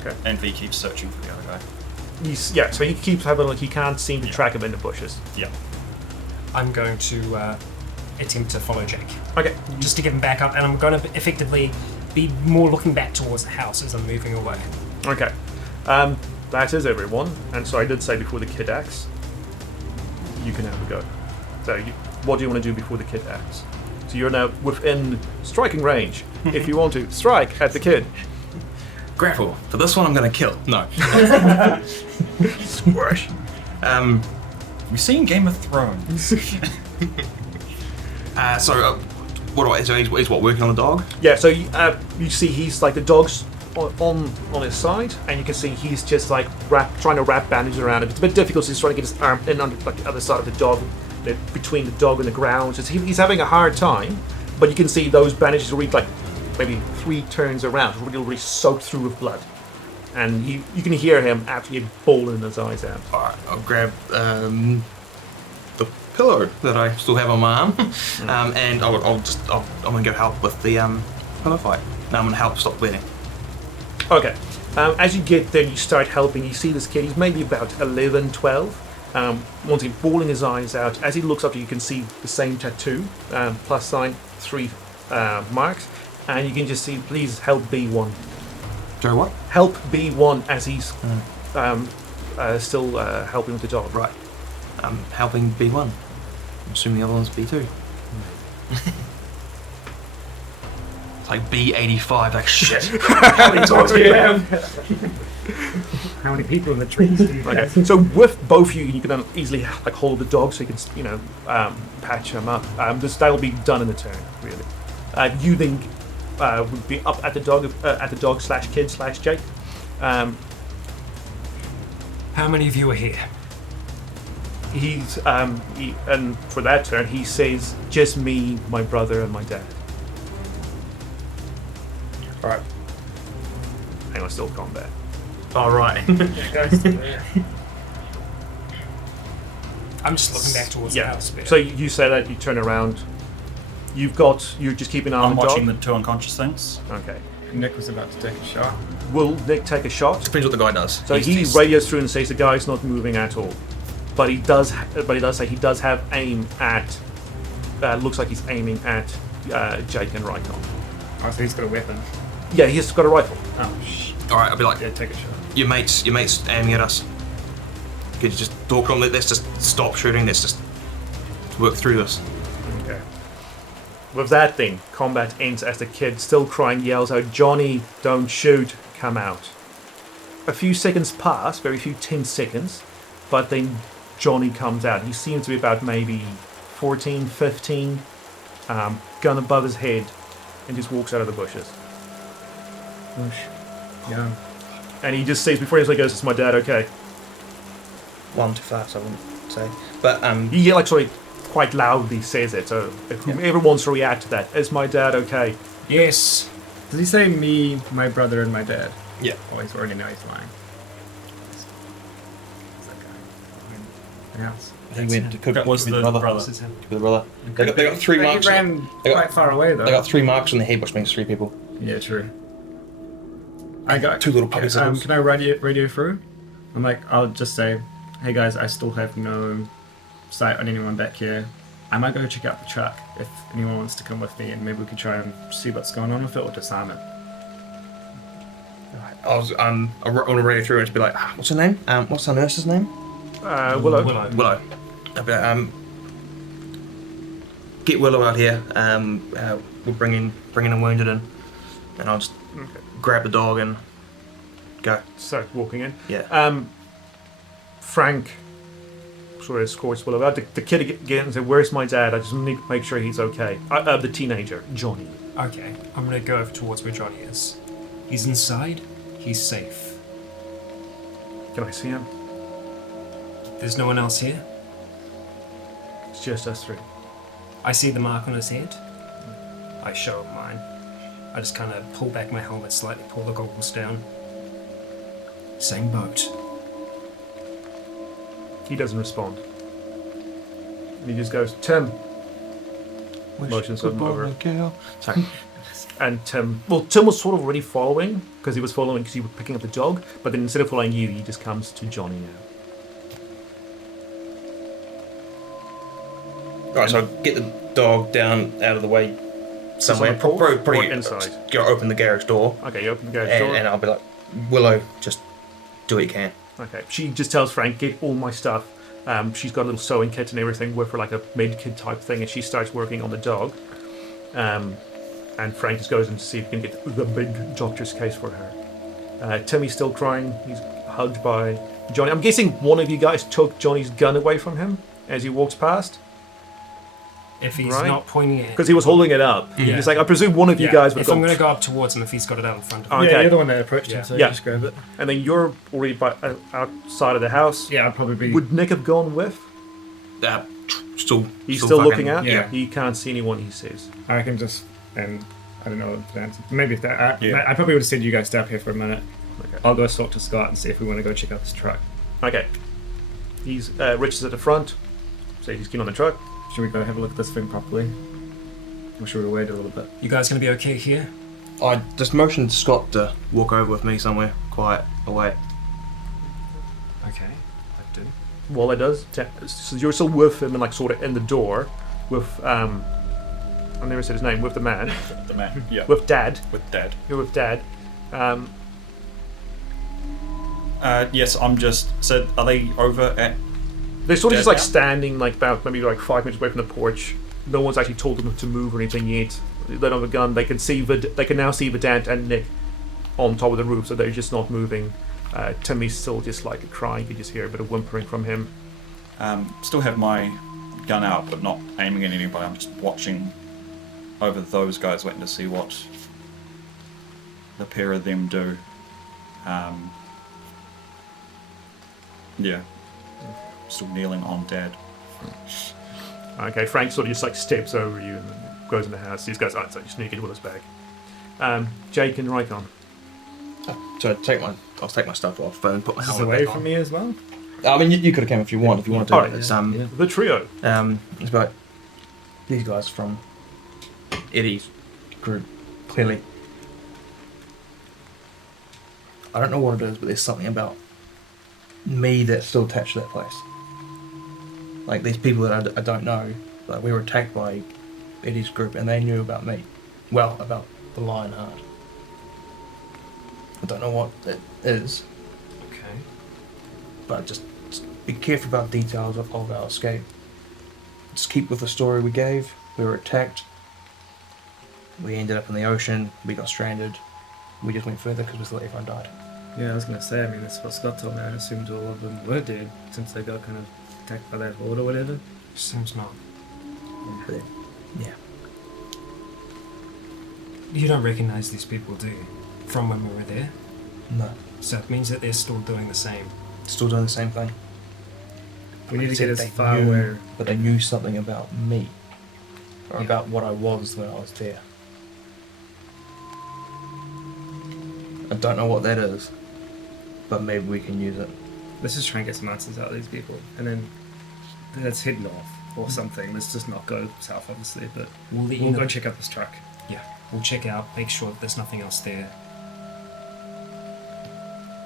Okay. And V keeps searching for the other guy. So he keeps having like he can't seem to track him in the bushes. Yeah. I'm going to attempt to follow Jack, Okay. just to get him back up, and I'm going to effectively be more looking back towards the house as I'm moving away. Okay. That is everyone. And so I did say before the kid acts, you can have a go. So what do you want to do before the kid acts? So you're now within striking range. If you want to strike at the kid. Grapple. For this one, I'm going to kill. No. Squish. We've seen Game of Thrones. What do I? So he's what, working on the dog? Yeah. So you see he's like the dog's on his side, and you can see he's just like trying to wrap bandages around it. It's a bit difficult. So he's trying to get his arm in under like the other side of the dog, between the dog and the ground. So he's having a hard time, but you can see those bandages are really like maybe 3 turns around, really soaked through with blood. and you can hear him absolutely bawling his eyes out. Alright, I'll grab the pillow that I still have on my arm, and I'm gonna go help with the pillow fight. Now I'm gonna help stop bleeding. Okay. As you get there, you start helping. You see this kid. He's maybe about 11, 12. Once he's bawling his eyes out. As he looks up, you can see the same tattoo, plus sign, 3 marks, and you can just see, please help B1. Sorry, what? Help B1 as he's still helping with the dog. Right. I'm helping B1. I'm assuming the other one's B2. It's like B85, like shit. How many dogs do you have? How many people in the trees? Okay. So with both you can easily like hold the dog, so you can patch him up. That will be done in a turn, really. You then would be up at the dog / kid / Jake. How many of you are here? He's and for that turn he says just me, my brother, and my dad. All right. Hang on, still combat. All right. I'm just looking back towards the house. So you say that, you turn around. You're just keeping an eye on I'm the watching dog. the 2 unconscious things. Okay. Nick was about to take a shot. Will Nick take a shot? Depends what the guy does. So he radios through and says the guy's not moving at all, but he does say he does have aim at. Looks like he's aiming at Jake and Rycon. Oh, so he's got a weapon. Yeah, he's got a rifle. Oh, shit. All right, I'll be like, Yeah, take a shot. your mates aiming at us. Could you just talk on? Let's just stop shooting. Let's just work through this. Okay. With that then, combat ends as the kid, still crying, yells out, "Johnny, don't shoot, come out." A few seconds pass, very few 10 seconds, but then Johnny comes out. He seems to be about maybe 14, 15, gun above his head, and just walks out of the bushes. Yeah. And he just says, before he goes, "Is my dad okay?" One too fast, I wouldn't say. But He like quite loudly says it, so if whoever wants to react to that, "Is my dad okay?" Yes. Does he say me, my brother, and my dad? yeah. Oh, he's already know he's lying. It's that guy. The house. I think we could That was be the brother. brother. Could be the brother. They got 3 marks. He ran They got- quite far away though. They got 3 marks on the head, which means 3 people. Yeah, true. I got 2 little puppies. Can I radio through? I'm like, I'll just say, hey guys, I still have no sight on anyone back here. I might go check out the truck if anyone wants to come with me, and maybe we could try and see what's going on with it or disarm it. I was I want to radio through and just be like, what's her name? What's our nurse's name? Willow. Willow. I'll be like, get Willow out here. We're bringing a wounded in, and I'll just grab the dog and go. Start walking in. Yeah. Frank sort of escorts Willow out. The kid again and said, "Where's my dad? I just need to make sure he's okay." The teenager, Johnny. Okay, I'm gonna go over towards where Johnny is. He's inside. He's safe. Can I see him? There's no one else here. It's just us 3. I see the mark on his head. I show him mine. I just kind of pull back my helmet slightly, pull the goggles down. Same boat. He doesn't respond. And he just goes, "Tim." Motions him over. Sorry. And Tim was sort of already following, because you were picking up the dog, but then instead of following you, he just comes to Johnny now. Alright, so I'll get the dog down out of the way somewhere. on the porch Probably or inside? Go open the garage door, Okay, you open the garage door. and I'll be like, Willow, just do what you can. Okay, she just tells Frank, "Get all my stuff." She's got a little sewing kit and everything with her, like a med kit type thing, and she starts working on the dog. And Frank just goes in to see if he can get the big doctor's case for her. Timmy's still crying. He's hugged by Johnny. I'm guessing one of you guys took Johnny's gun away from him as he walks past, If he's Right. not pointing it. because he was holding it up. Yeah. He's like, I presume one of you guys would If I'm going to go up towards him, if he's got it out in front of him. Okay. Yeah, you're the one that approached Yeah. him, so Yeah. just grab it. And then you're already outside of the house. Yeah, I'd probably be. Would Nick have gone with? Still. He's still fucking- looking out? yeah. He can't see anyone, he says. I can just, and I don't know if the answer. Maybe if that. Yeah. I probably would have said you guys stay up here for a minute. Okay. I'll go talk to Scott and see if we want to go check out this truck. Okay. He's Rich is at the front, so he's keen on the truck. Should we go have a look at this thing properly? Or should we wait a little bit? You guys gonna be okay here? I just motioned Scott to walk over with me somewhere quiet away. Okay, I do. While it does, so you're still with him and like sort of in the door with I never said his name, with the man. The man. Yeah. With Dad. With Dad. You're with Dad. Yes, I'm just. So, are they over at? They're sort of Dad just like now? standing like about maybe like 5 minutes away from the porch. No one's actually told them to move or anything yet. They don't have a gun. They can see they can now see Vedant and Nick on top of the roof, so they're just not moving. Timmy's still just like crying. You just hear a bit of whimpering from him. Still have my gun out, but not aiming at anybody. I'm just watching over those guys, waiting to see what the pair of them do. Yeah. Still kneeling on Dad. Okay, Frank sort of just like steps over you and then goes in the house. These guys aren't so just sneaking with his bag. Jake and Rycon. So I'll take my stuff off and put my Is this helmet away back from on. me as well? I mean, you could have come if you want to. Alright, It's, yeah. The trio. It's about these guys from Eddie's group. Clearly, I don't know what it is, but there's something about me that's still attached to that place. Like these people that I don't know, like we were attacked by Eddie's group, and they knew about me. Well, about the Lionheart. I don't know what it is, Okay. but just be careful about details of our escape. Just keep with the story we gave. We were attacked. We ended up in the ocean. We got stranded. We just went further because we thought everyone died. Yeah, I was going to say, I mean, that's what Scott told me. I assumed all of them were dead since they got kind of attacked by that horde or whatever. Seems not. But then, yeah. You don't recognize these people, do you? From when we were there? No. So it means that they're still doing the same. Still doing the same thing. We need to Except get as they far knew- where... But they knew something about me. Or Yeah. about what I was when I was there. I don't know what that is. But maybe we can use it. Let's just try and get some answers out of these people. And then let's head north or something. Let's just not go south, obviously, but We'll let you we'll know. go check out this truck. Yeah, we'll check out, make sure that there's nothing else there.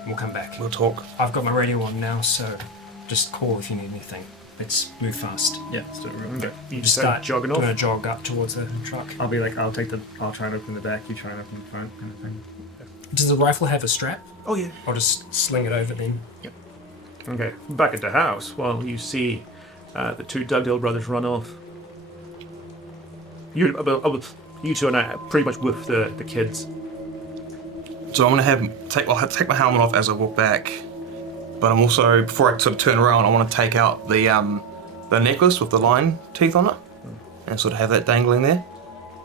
We'll come back. We'll talk. I've got my radio on now, so just call if you need anything. Let's move fast. Yeah, let's do it real quick. You Just start start jogging doing off. a jog up towards the truck. I'll be like, I'll try and open the back, you try and open the front, kind of thing. Does the rifle have a strap? Oh yeah. I'll just sling it over then. Okay, back at the house, well, you see the two Dugdale brothers run off. You two are now pretty much with the kids. So I'm gonna I'll take my helmet off as I walk back. But I'm also, before I sort of turn around, I want to take out the necklace with the lion teeth on it, and sort of have that dangling there,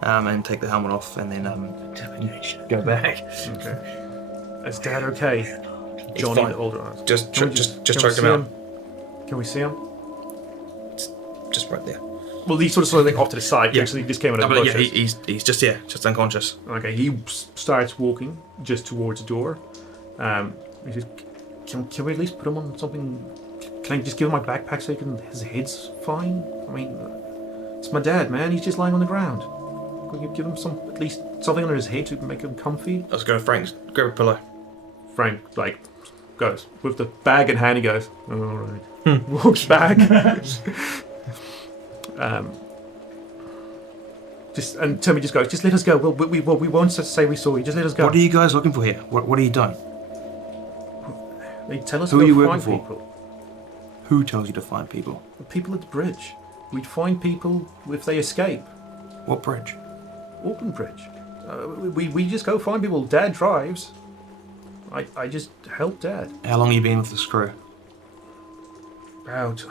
and take the helmet off, and then go back. Okay. Is Dad okay? Johnny, fine. the older one. Just Can we just can we choke see him out. Can we see him? Just right there. Well, he's sort of like off to the side. Yeah. Actually, he just came out of No, the but yeah, bushes. he's just just unconscious. Okay, he starts walking just towards the door. He says, "Can we at least put him on something? Can I just give him my backpack so his head's fine? I mean, it's my dad, man. He's just lying on the ground. Can you give him at least something under his head to make him comfy?" Let's go, Frank. Grab a pillow. Frank goes with the bag in hand. He goes, "All right." Walks back. And Timmy just goes, "Just let us go. We won't say we saw you. Just let us go." What are you guys looking for here? What are you doing? They tell us Who to are you go working find for? people. Who tells you to find people? The people at the bridge. We'd find people if they escape. What bridge? Auckland Bridge. We just go find people. Dad drives. I just help Dad. How long have you been with this crew? About,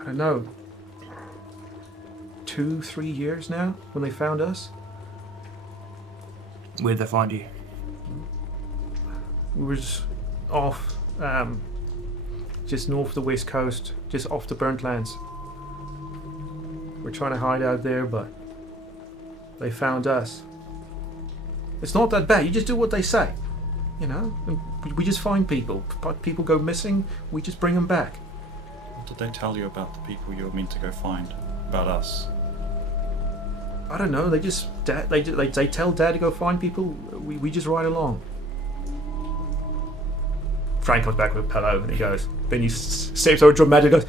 I don't know, 2-3 years now when they found us. Where did they find you? We were just off, just north of the west coast, just off the burnt lands. We're trying to hide out there, but they found us. It's not that bad. You just do what they say. you know, and we just find people. People go missing, we just bring them back. What did they tell you about the people you were meant to go find? About us? I don't know. They tell Dad to go find people. We just ride along. Frank comes back with a pillow and he goes. Then he steps over dramatic, goes,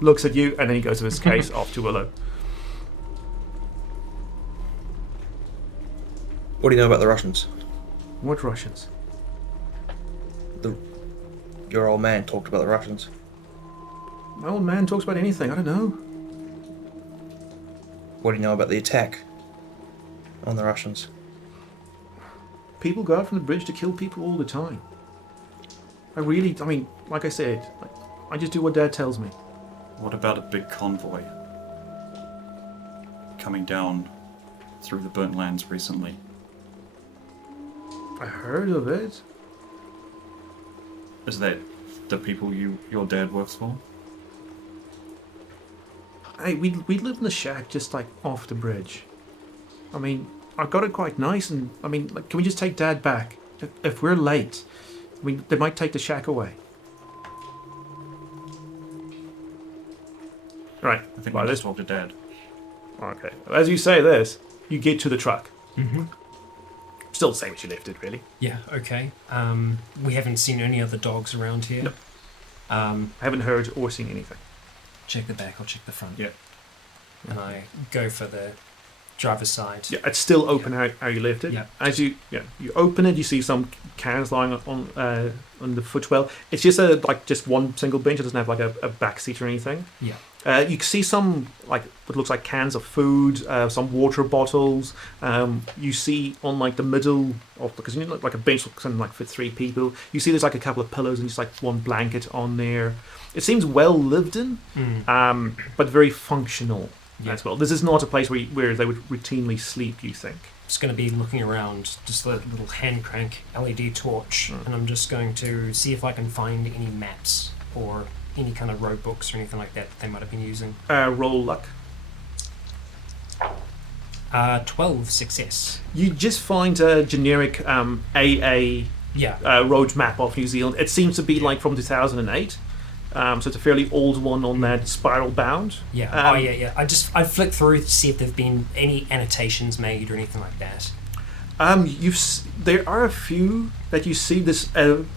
looks at you, and then he goes to his case off to Willow. What do you know about the Russians? What Russians? Your old man talked about the Russians. My old man talks about anything. I don't know. What do you know about the attack on the Russians? People go out from the bridge to kill people all the time. I mean, like I said, I just do what Dad tells me. What about a big convoy coming down through the burnt lands recently? I heard of it. Is that the people your dad works for? Hey, we live in the shack just like off the bridge. I mean, I got it quite nice, and I mean, like, can we just take Dad back? If we're late, I mean, they might take the shack away. Right. I think I'll just talk to Dad. Okay. As you say this, you get to the truck. Mm-hmm. Still the same as you left it, really. Yeah, okay. We haven't seen any other dogs around here. No. I haven't heard or seen anything. Check the back, I'll check the front. Yeah. And I go for the driver's side. Yeah, it's still open how you left it. Yeah. As you open it, you see some cans lying on the footwell. It's just just one single bench. It doesn't have like a back seat or anything. Yeah. You can see some like what looks like cans of food, some water bottles. You see on like the middle of, because you know, like a bench something like for 3 people. You see there's like a couple of pillows and just like one blanket on there. It seems well lived in, but very functional as well. This is not a place where they would routinely sleep, you think? Just going to be looking around, just a little hand crank LED torch, and I'm just going to see if I can find any maps or any kind of road books or anything like that they might have been using. Roll luck. 12 success. You just find a generic AA road map of New Zealand. It seems to be like from 2008. So it's a fairly old one on that spiral bound. Yeah. I flicked through to see if there've been any annotations made or anything like that. There are a few that you see. This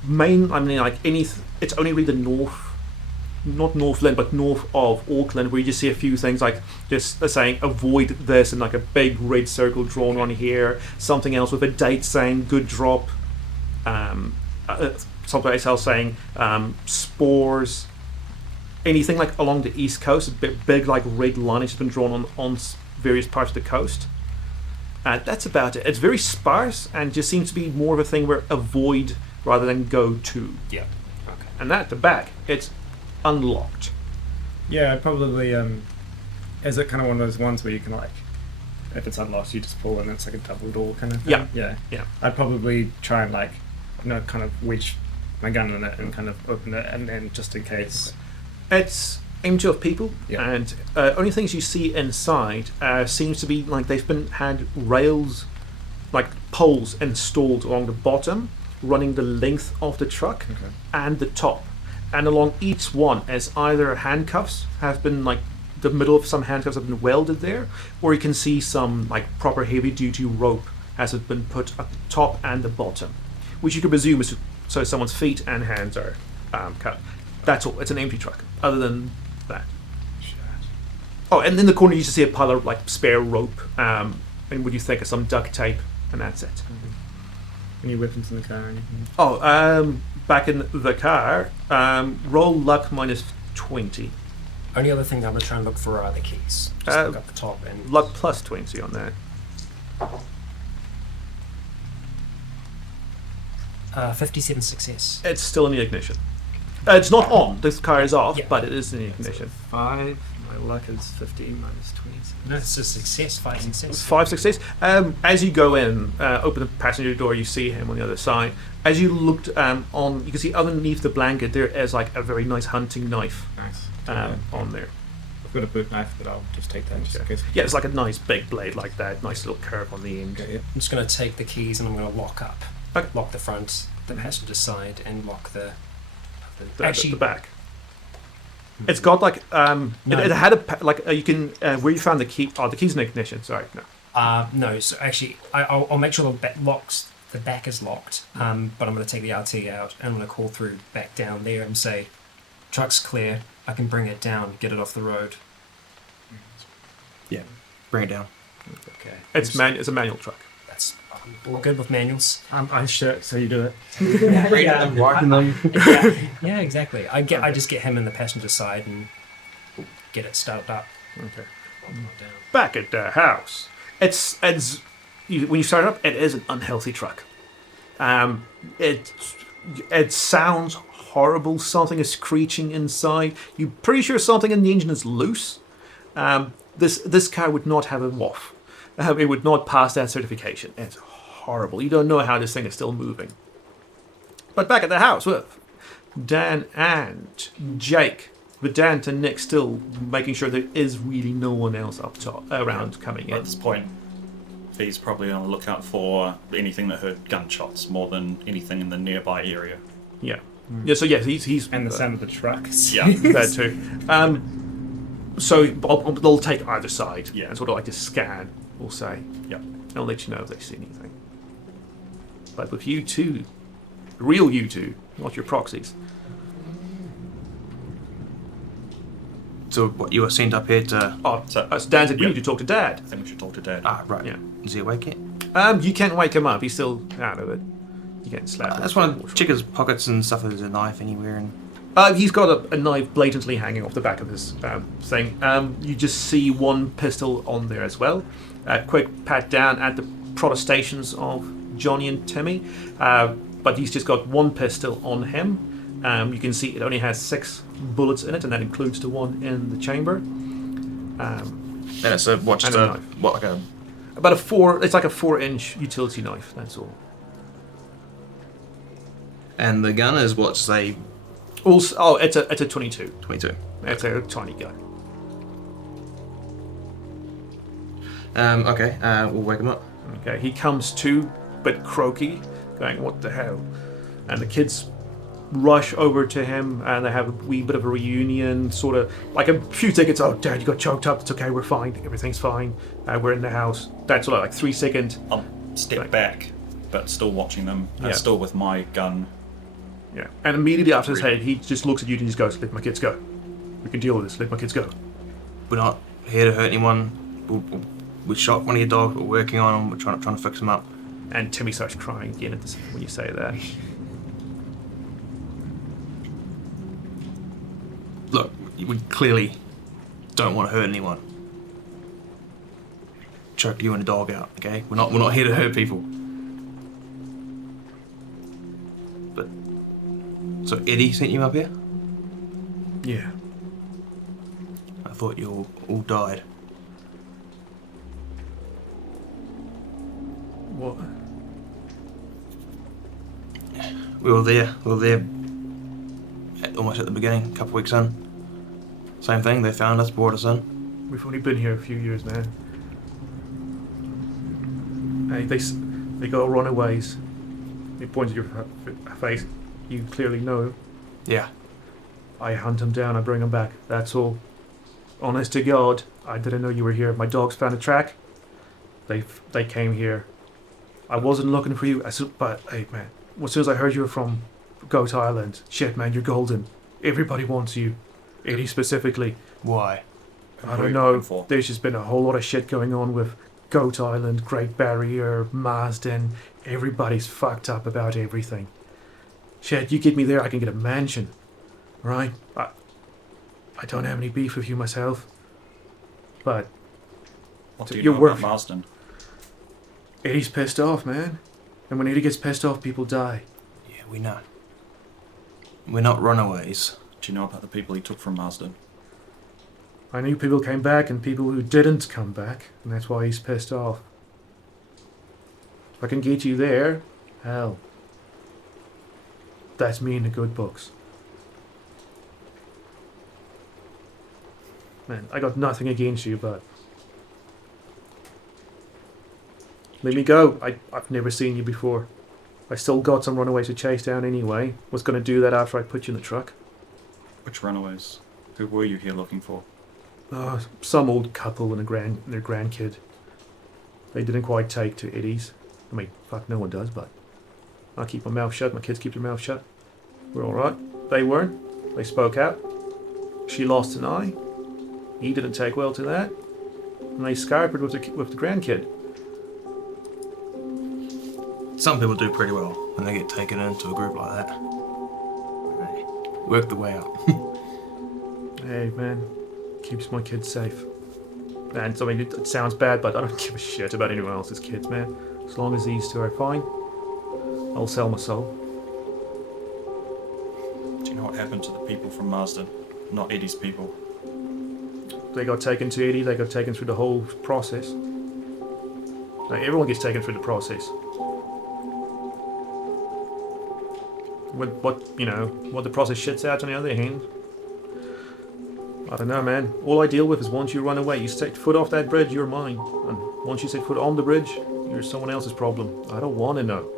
main. I mean, like it's only really the north, not Northland, but north of Auckland, where you just see a few things like just saying avoid this and like a big red circle drawn on here. Something else with a date saying good drop. Something else saying spores. Anything like along the east coast, a big like red line has been drawn on various parts of the coast. That's about it. It's very sparse and just seems to be more of a thing where avoid rather than go to. Yeah. Okay. And that at the back, it's unlocked. Yeah, I'd probably is it kind of one of those ones where you can like, if it's unlocked, you just pull and it's like a double door kind of thing? Yeah. I'd probably try and like, kind of wedge my gun in it and kind of open it, and then just in case. It's empty of people, and only things you see inside seems to be like they've had rails, like poles installed along the bottom, running the length of the truck and the top, and along each one is either handcuffs have been like the middle of some handcuffs have been welded there, or you can see some like proper heavy duty rope has been put at the top and the bottom, which you could presume is so someone's feet and hands are cut. That's all. It's an empty truck. Other than that. Oh, and in the corner you just see a pile of like spare rope, and what you think of some duct tape, and that's it. Any weapons in the car or anything? Oh, back in the car, roll luck minus 20. Only other thing that I'm going to try and look for are the keys. Just look up the top and luck plus 20 on that. 57 success. It's still in the ignition. It's not on. This car is off, but it is in the ignition. 5. My luck is 15 minus 20. No, it's a success. 5 success. 5 success. As you go in, open the passenger door, you see him on the other side. As you looked on, you can see underneath the blanket there is like a very nice hunting knife. Nice. On there. I've got a boot knife, but I'll just take that just in case. Yeah, it's like a nice big blade like that. Nice little curve on the end. Okay, yeah. I'm just going to take the keys and I'm going to lock up. Okay. Lock the front the passenger side and lock the the back. It's got like No. it had you can where you found the key. Oh, the key's in the ignition. Sorry, no. No, so actually, I'll make sure the back is locked, but I'm going to take the RT out, and I'm going to call through back down there and say, truck's clear, I can bring it down, get it off the road. Yeah, bring it down. Okay. It's a manual truck. That's all good with manuals. I should, so you do it. Yeah, exactly. I just get him in the passenger side and get it started up. Okay. Down. Back at the house. When you start it up, it is an unhealthy truck. It sounds horrible. Something is screeching inside. You're pretty sure something in the engine is loose. This car would not have a WOF. It would not pass that certification. It's horrible. You don't know how this thing is still moving. But back at the house with Dan and Jake. With Dan and Nick still making sure there is really no one else up top around coming in. At this point, he's probably on the lookout for anything that heard gunshots more than anything in the nearby area. Yeah. Yeah. So yes, he's And the sound of the trucks. Yeah. that too. So they'll take either side. Yeah. And sort of like just scan. We'll say. Yeah. I'll let you know if they see anything. But with you two, real you two, not your proxies. So what, you were sent up here to... Oh, So- so Dan's agreed yeah. to talk to Dad. I think we should talk to Dad. Ah, right. Yeah. Is he awake yet? You can't wake him up. He's still out of it. You can't slap him. I just want to check his pockets and stuff if there's a knife anywhere. And He's got a knife blatantly hanging off the back of his thing. You just see one pistol on there as well. Quick pat down at the protestations of Johnny and Timmy. But he's just got one pistol on him. You can see it only has 6 bullets in it, and that includes the one in the chamber. and it's a what? Just And a a knife. what? Like a About a 4. It's like a 4-inch utility knife. That's all. and the gun is what? Say Also, it's a 22. 22. It's a tiny gun. Okay. We'll wake him up. Okay, he comes to, bit croaky, going, "What the hell?" And the kids rush over to him, and they have a wee bit of a reunion, sort of like a few seconds. "Oh, Dad, you got choked up. It's okay. We're fine. Everything's fine. We're in the house." That's sort of like 3 second. I'll step back, but still watching them, Yeah. still with my gun. Yeah, and immediately after his head, he just looks at you and just goes, "Let my kids go. We can deal with this. Let my kids go." We're not here to hurt anyone. We shot one of your dogs. We're working on them. We're trying to fix them up. And Timmy starts crying again at this, when you say that. Look, we clearly don't want to hurt anyone. Choked you and the dog out. Okay, we're not here to hurt people. But so Eddie sent you up here? Yeah. I thought you all died. What? We were there. Almost at the beginning, a couple weeks in. Same thing. They found us, brought us in. We've only been here a few years, man. Hey, they go runaways. He points at your face. You clearly know. Yeah. I hunt them down. I bring them back. That's all. Honest to God, I didn't know you were here. My dogs found a track. They came here. I wasn't looking for you. But hey, man, as soon as I heard you were from Goat Island, shit, man, you're golden. Everybody wants you. Eddie specifically. Why? I Who are don't you know. looking for? There's just been a whole lot of shit going on with Goat Island, Great Barrier, Marsden. Everybody's fucked up about everything. Shit, you get me there, I can get a mansion. Right? I don't have any beef with you myself. But What do you Your know work- about Marsden? Eddie's pissed off, man. And when Eddie gets pissed off, people die. Yeah, we know. We're not runaways. Do you know about the people he took from Marsden? I knew people came back and people who didn't come back, and that's why he's pissed off. If I can get you there, hell. That's me in the good books. Man, I got nothing against you, but let me go. I've never seen you before. I still got some runaways to chase down anyway. Was going to do that after I put you in the truck. Which runaways? Who were you here looking for? Some old couple and their grandkid. They didn't quite take to Eddie's. I mean, fuck, no one does, but I keep my mouth shut. My kids keep their mouth shut. We're all right. They weren't. They spoke out. She lost an eye. He didn't take well to that. And they scarpered with the grandkid. Some people do pretty well when they get taken into a group like that. They work the way out. Hey, man. Keeps my kids safe. And, I mean, it sounds bad, but I don't give a shit about anyone else's kids, man. As long as these two are fine, I'll sell my soul. Do you know what happened to the people from Marsden? Not Eddie's people. They got taken to Eddie, they got taken through the whole process. Now, everyone gets taken through the process. What the process shits out on the other hand, I don't know, man. All I deal with is once you run away, you set foot off that bridge, you're mine. And once you set foot on the bridge, you're someone else's problem. I don't want to know.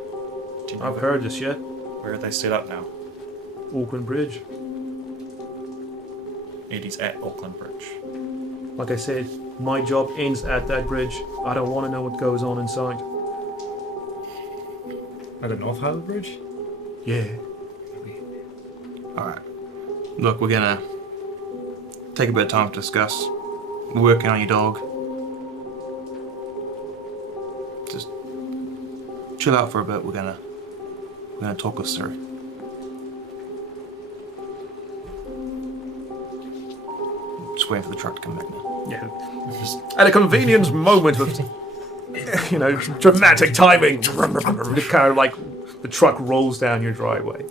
I've heard this shit. Where are they set up now? Auckland Bridge. Eddie's at Auckland Bridge. Like I said, my job ends at that bridge. I don't want to know what goes on inside. At the North Harbour Bridge? Yeah. Alright. Look, we're gonna take a bit of time to discuss. We're working on your dog. Just chill out for a bit. We're gonna talk us through. Just waiting for the truck to come back now. Yeah. At a convenient moment with, dramatic timing. The car, the truck rolls down your driveway.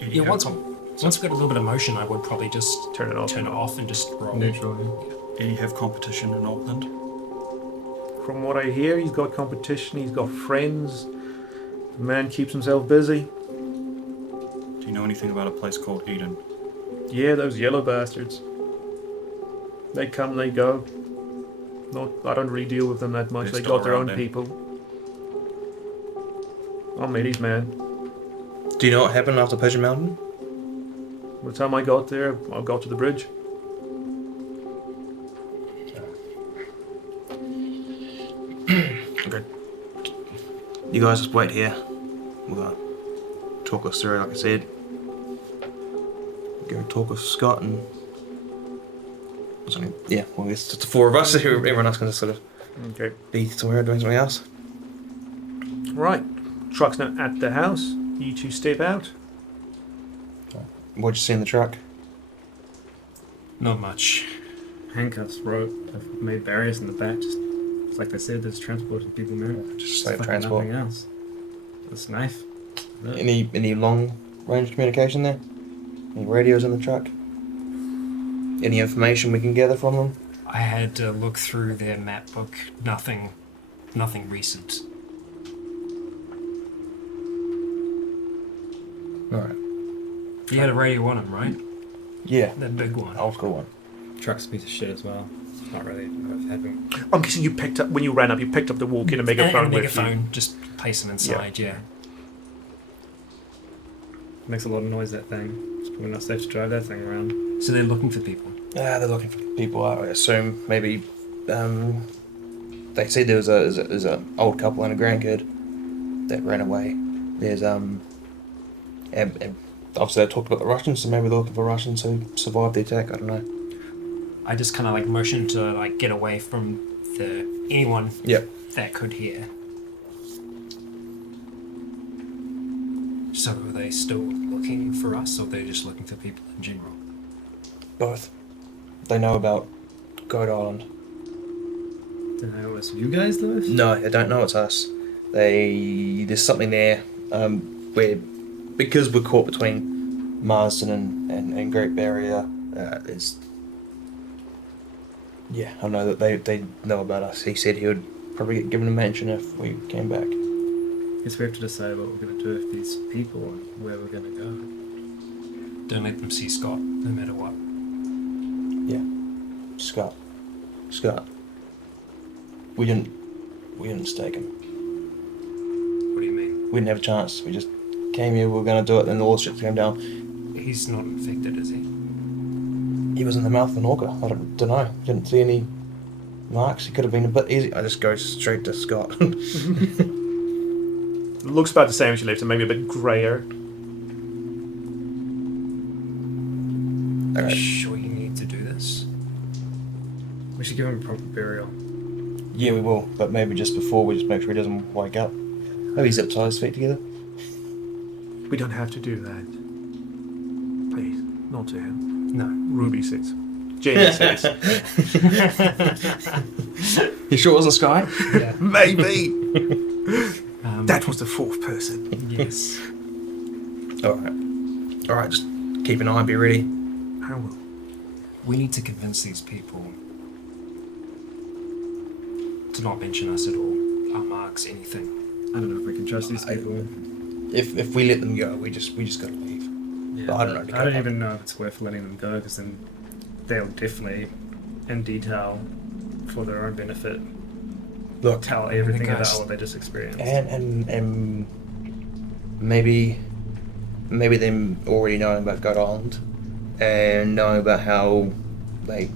Yeah, once we've got a little bit of motion, I would probably just Turn it off. and just roll. Neutral, Eddie have competition in Auckland? From what I hear, he's got competition, he's got friends. The man keeps himself busy. Do you know anything about a place called Eden? Yeah, those yellow bastards. They come, they go. I don't really deal with them that much. They're They still got their own around then. people. I'm Eddie's man. Do you know what happened after Pigeon Mountain? By the time I got there, I got to the bridge. Okay. You guys just wait here. We're gonna talk us through it, like I said. Go talk with Scott and... I guess just the four of us. Everyone else can just sort of Okay. be somewhere doing something else. Right. Truck's now at the house. You two step out. What'd you see in the truck? Not much. handcuffs, rope. They've made barriers in the back. Just like they said, there's transporting people now. Just There's safe transport. Nothing else. This knife. Any long range communication there? Any radios in the truck? Any information we can gather from them? I had to look through their map book. Nothing recent. Alright. You had a radio on him, right? Yeah. That big one. Old school one. Truck's a piece of shit as well. It's not really worth having. I'm guessing you picked up, when you ran up, you picked up the walk-in and megaphone And a with you. megaphone, just place them inside, yeah. Makes a lot of noise, that thing. It's probably not safe to drive that thing around. So they're looking for people. They're looking for people, I assume. Maybe, they said there was a old couple and a grandkid that ran away. There's, and obviously they talked about the Russians, so maybe they're looking for Russians who survived the attack, I don't know. I just kind of like motioned to like get away from anyone Yep. that could hear. So are they still looking for us, or they're just looking for people in general? Both. They know about Goat Island. Don't know, it was you guys though? No, I don't know it's us. There's something there, where, because we're caught between Marsden and Great Barrier, yeah, I know that they know about us. He said he would probably get given a mansion if we came back. Guess we have to decide what we're going to do with these people and where we're going to go. Don't let them see Scott, no matter what. Yeah. Scott. We didn't stake him. What do you mean? We didn't have a chance. We just came here, we were going to do it, and all the shit came down. He's not infected, is he? He was in the mouth of an orca. I don't know. Didn't see any marks. He could have been a bit easy. I just go straight to Scott. Looks about the same as you left, and maybe a bit grayer. Are you sure you need to do this? We should give him a proper burial. Yeah, we will, but maybe just before we just make sure he doesn't wake up. Maybe zip tie his feet together. We don't have to do that. Please, not to him. No. Ruby says. Jamie says. You sure it wasn't Sky? Yeah. Maybe. That was the fourth person. Yes. Alright, just keep an eye and be ready. I will. We need to convince these people to not mention us at all. Our marks, anything. I don't know if we can trust these people. If we let them go, we just gotta leave. Yeah, But I don't know. I don't even know if it's worth letting them go, because then they'll definitely, in detail, for their own benefit, Look, tell everything guys- about what they just experienced. and maybe them already knowing about God Island and knowing about how they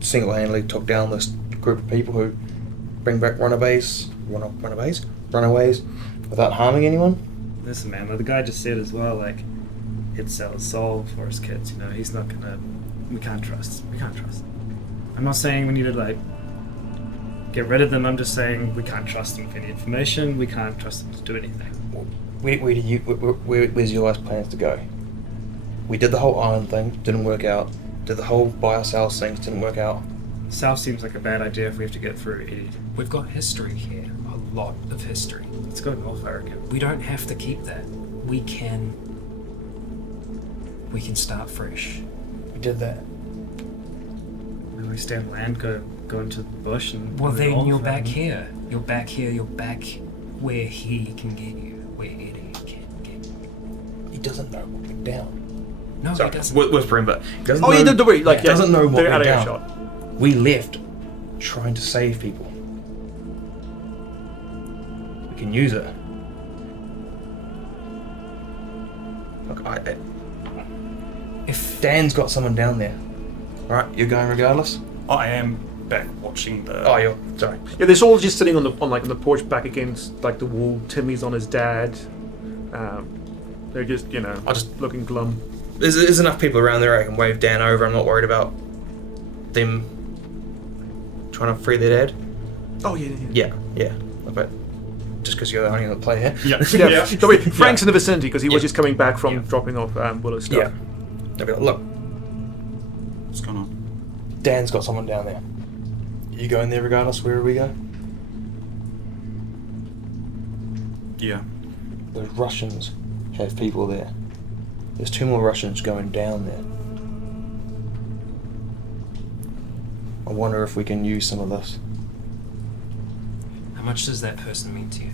single-handedly took down this group of people who bring back runaways without harming anyone. Listen, man, like the guy just said as well, like, he'd sell his soul for his kids, you know, he's not gonna... We can't trust. I'm not saying we need to, like, get rid of them, I'm just saying we can't trust them with any information, we can't trust them to do anything. Where's your guys' plans to go? We did the whole island thing, didn't work out. Did the whole by ourselves things, didn't work out. South seems like a bad idea if we have to get through Eddie. We've got history here. A lot of history. Let's go north, I reckon. We don't have to keep that. We can start fresh. We did that. When we stay on land, go into the bush and... Well, go then north you're and- back here. You're back here. You're back where he can get you. Where Eddie can get you. He doesn't know what went down. No, Sorry, he doesn't. whispering, but he doesn't Oh, know, you did the way. Like, yeah, doesn't know what they're went out of down. earshot. We left trying to save people. We can use it. Look, If Dan's got someone down there. Alright, you're going regardless? I am back watching the. Oh, you're... Sorry. Yeah, they're all just sitting on the porch back against like the wall. Timmy's on his dad. They're just I'll just... looking glum. There's enough people around there I can wave Dan over. I'm not worried about them trying to free their dad. Oh yeah. Yeah. But just because you're the only other player. Yeah. Yeah. Don't worry, Frank's in the vicinity because he was just coming back from Yeah. dropping off Willow's stuff. Yeah. They'll be like, look, What's going on? Dan's got someone down there. You going there regardless wherever we go? Yeah. Those Russians have people there. There's 2 more Russians going down there. I wonder if we can use some of this. how much does that person mean to you?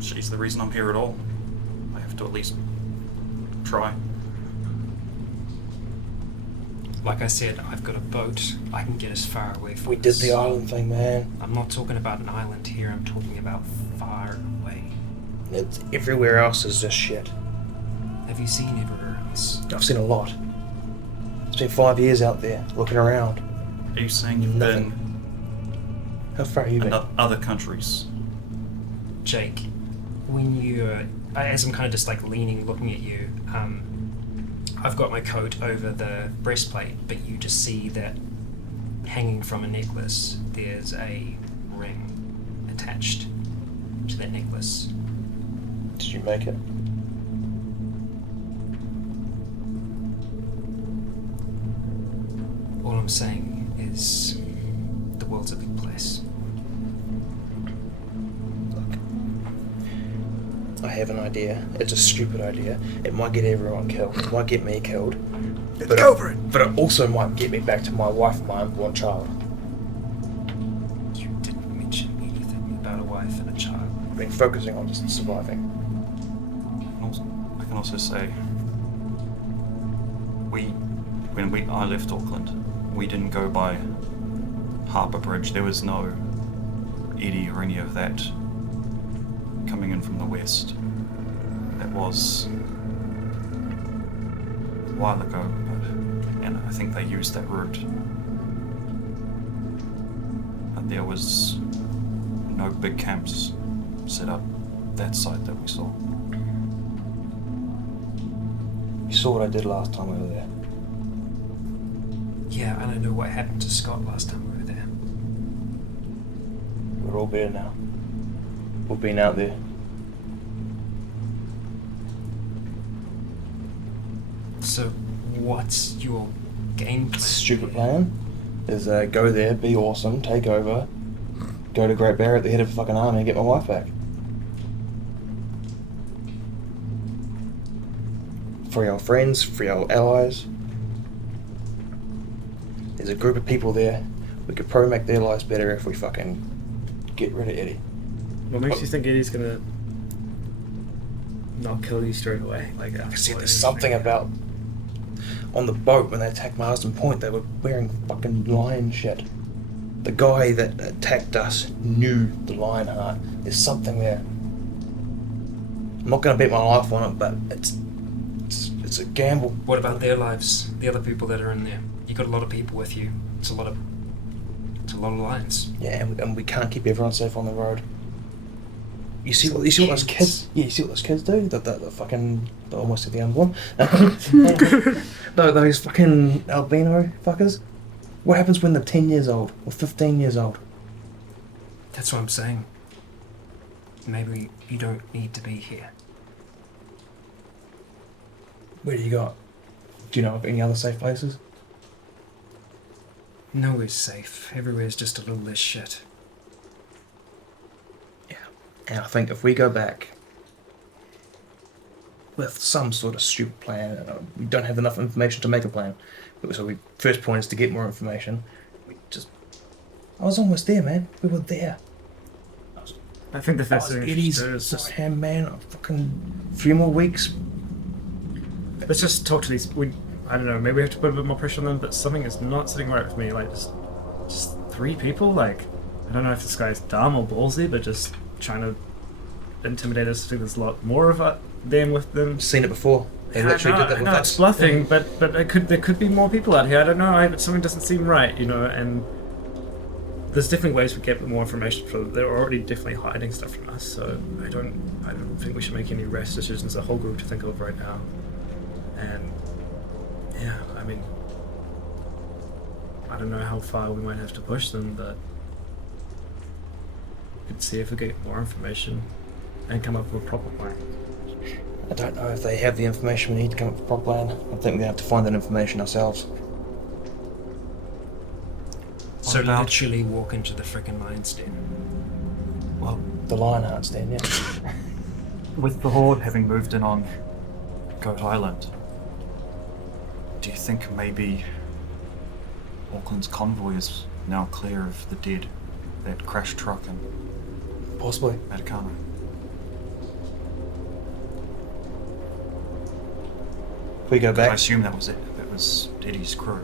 She's the reason I'm here at all. I have to at least try. Like I said, I've got a boat. I can get as far away from We did this. the island thing, man. I'm not talking about an island here. I'm talking about far away. It's everywhere else is just shit. Have you seen everywhere else? I've seen a lot. It's been 5 years out there looking around. Are you saying you've Nothing. been How far have you in been? other countries? Jake, when you, as I'm kind of just like leaning, looking at you, I've got my coat over the breastplate, but you just see that hanging from a necklace, there's a ring attached to that necklace. Did you make it? All I'm saying is the world's a big place. I have an idea. It's a stupid idea. It might get everyone killed. It might get me killed. Let's go for it. But it also might get me back to my wife and my unborn child. You didn't mention anything about a wife and a child. I've been focusing on just surviving. I can also say, when I left Auckland, we didn't go by Harbour Bridge. There was no, Eddie or any of that coming in from the west. That was a while ago, and I think they used that route. But there was no big camps set up that side that we saw. You saw what I did last time we were there. Yeah, and I know what happened to Scott last time we were there. We're all better now. We've been out there. So, what's your game plan? Stupid plan is go there, be awesome, take over, go to Great Barrier at the head of a fucking army and get my wife back. Free our friends, free our allies. There's a group of people there. We could probably make their lives better if we fucking get rid of Eddie. What makes you think Eddie's gonna not kill you straight away? Like I said, there's something about on the boat when they attacked Marsden Point, they were wearing fucking lion shit. The guy that attacked us knew the Lionheart. There's something there. I'm not gonna bet my life on it, but it's a gamble. What about their lives? The other people that are in there? You got a lot of people with you. It's a lot of lines. Yeah, and we can't keep everyone safe on the road. You see what those kids? Yeah, you see what those kids do? The fucking almost at the unborn. Those fucking albino fuckers. What happens when they're 10 years old or 15 years old? That's what I'm saying. Maybe you don't need to be here. Where do you got? Do you know of any other safe places? Nowhere's safe. Everywhere's just a little less shit. Yeah. And I think if we go back with some sort of stupid plan, we don't have enough information to make a plan. So first point is to get more information. I was almost there, man. We were there. I think the first thing Eddie's is just hand, man. A fucking few more weeks. let's just talk to these. I don't know. Maybe we have to put a bit more pressure on them. But something is not sitting right with me. Like just 3 people. Like I don't know if this guy's dumb or ballsy, but just trying to intimidate us. I think there's a lot more of them with them. Seen it before. They literally did that with us. It's bluffing, but there could be more people out here. I don't know. But something doesn't seem right, you know. And there's definitely ways we get more information from them. They're already definitely hiding stuff from us. So I don't think we should make any rash decisions. A whole group to think of right now. And yeah, I mean, I don't know how far we might have to push them, but we could see if we get more information and come up with a proper plan. I don't know if they have the information we need to come up with a proper plan. I think we have to find that information ourselves. So literally walk into the frickin' lion's den. Well, the Lionheart's den, yeah. With the Horde having moved in on Goat Island, do you think maybe Auckland's convoy is now clear of the dead, that crashed truck in Possibly. Atacama? If we go I back. assume that was it. That was Eddie's crew.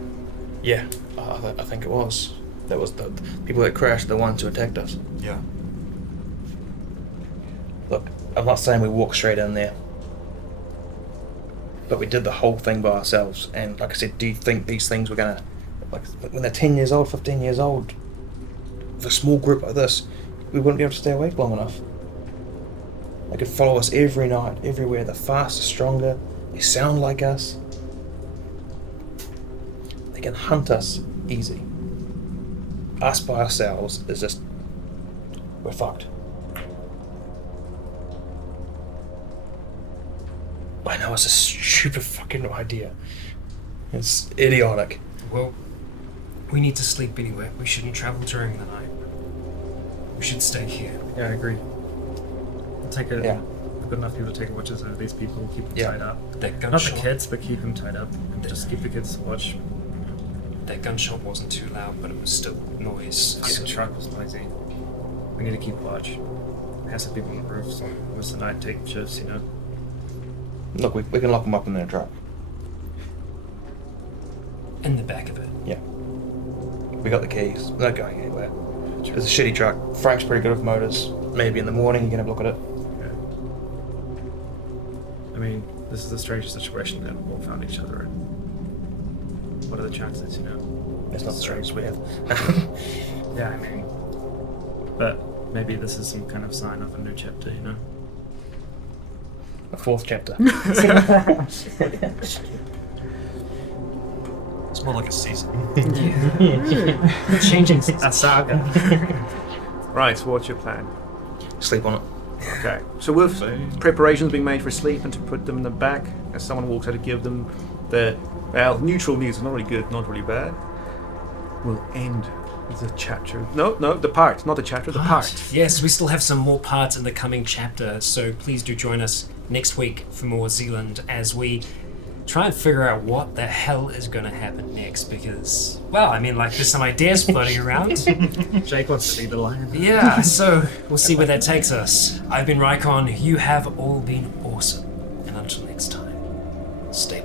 Yeah, I think it was. That was the people that crashed, the ones who attacked us. Yeah. Look, I'm not saying we walked straight in there, but we did the whole thing by ourselves. And like I said, do you think these things were gonna, like, when they're 10 years old, 15 years old, with a small group like this, we wouldn't be able to stay awake long enough. They could follow us every night, everywhere. They're faster, stronger. They sound like us. They can hunt us easy. Us by ourselves is just, we're fucked. I know it's a stupid fucking idea. It's idiotic. Well, we need to sleep anyway. We shouldn't travel during the night. We should stay here. Yeah, I agree. We'll take a Yeah. good enough people to take watches over these people, keep them Yeah. tied up. That Not the gunshot. kids, but keep them tied up. And just keep the kids to watch. That gunshot wasn't too loud, but it was still noise. The truck was noisy. We need to keep watch. Have some people on the roof, so most of the night take shifts, you know. Look, we can lock them up in their truck. In the back of it. Yeah. We got the keys. They're not going anywhere. It's a shitty truck. Frank's pretty good with motors. Maybe in the morning you can have a look at it. Okay. I mean, this is a strange situation that we've all found each other in. What are the chances, you know? It's not the strangest we have. Yeah, I mean, but maybe this is some kind of sign of a new chapter, you know? A 4th chapter. It's more like a season. Changing a saga. Right, so what's your plan? Sleep on it. Okay, so with preparations being made for sleep and to put them in the back, as someone walks out to give them the, well, neutral music, not really good, not really bad, we'll end the chapter. No, the part, not the chapter, the part. Yes, we still have some more parts in the coming chapter, so please do join us next week for more Zealand as we try and figure out what the hell is going to happen next, because, well, I mean, like, there's some ideas floating around. Jake wants to be the lion. Yeah, so we'll see where that takes us. I've been Rycon, you have all been awesome, and until next time, stay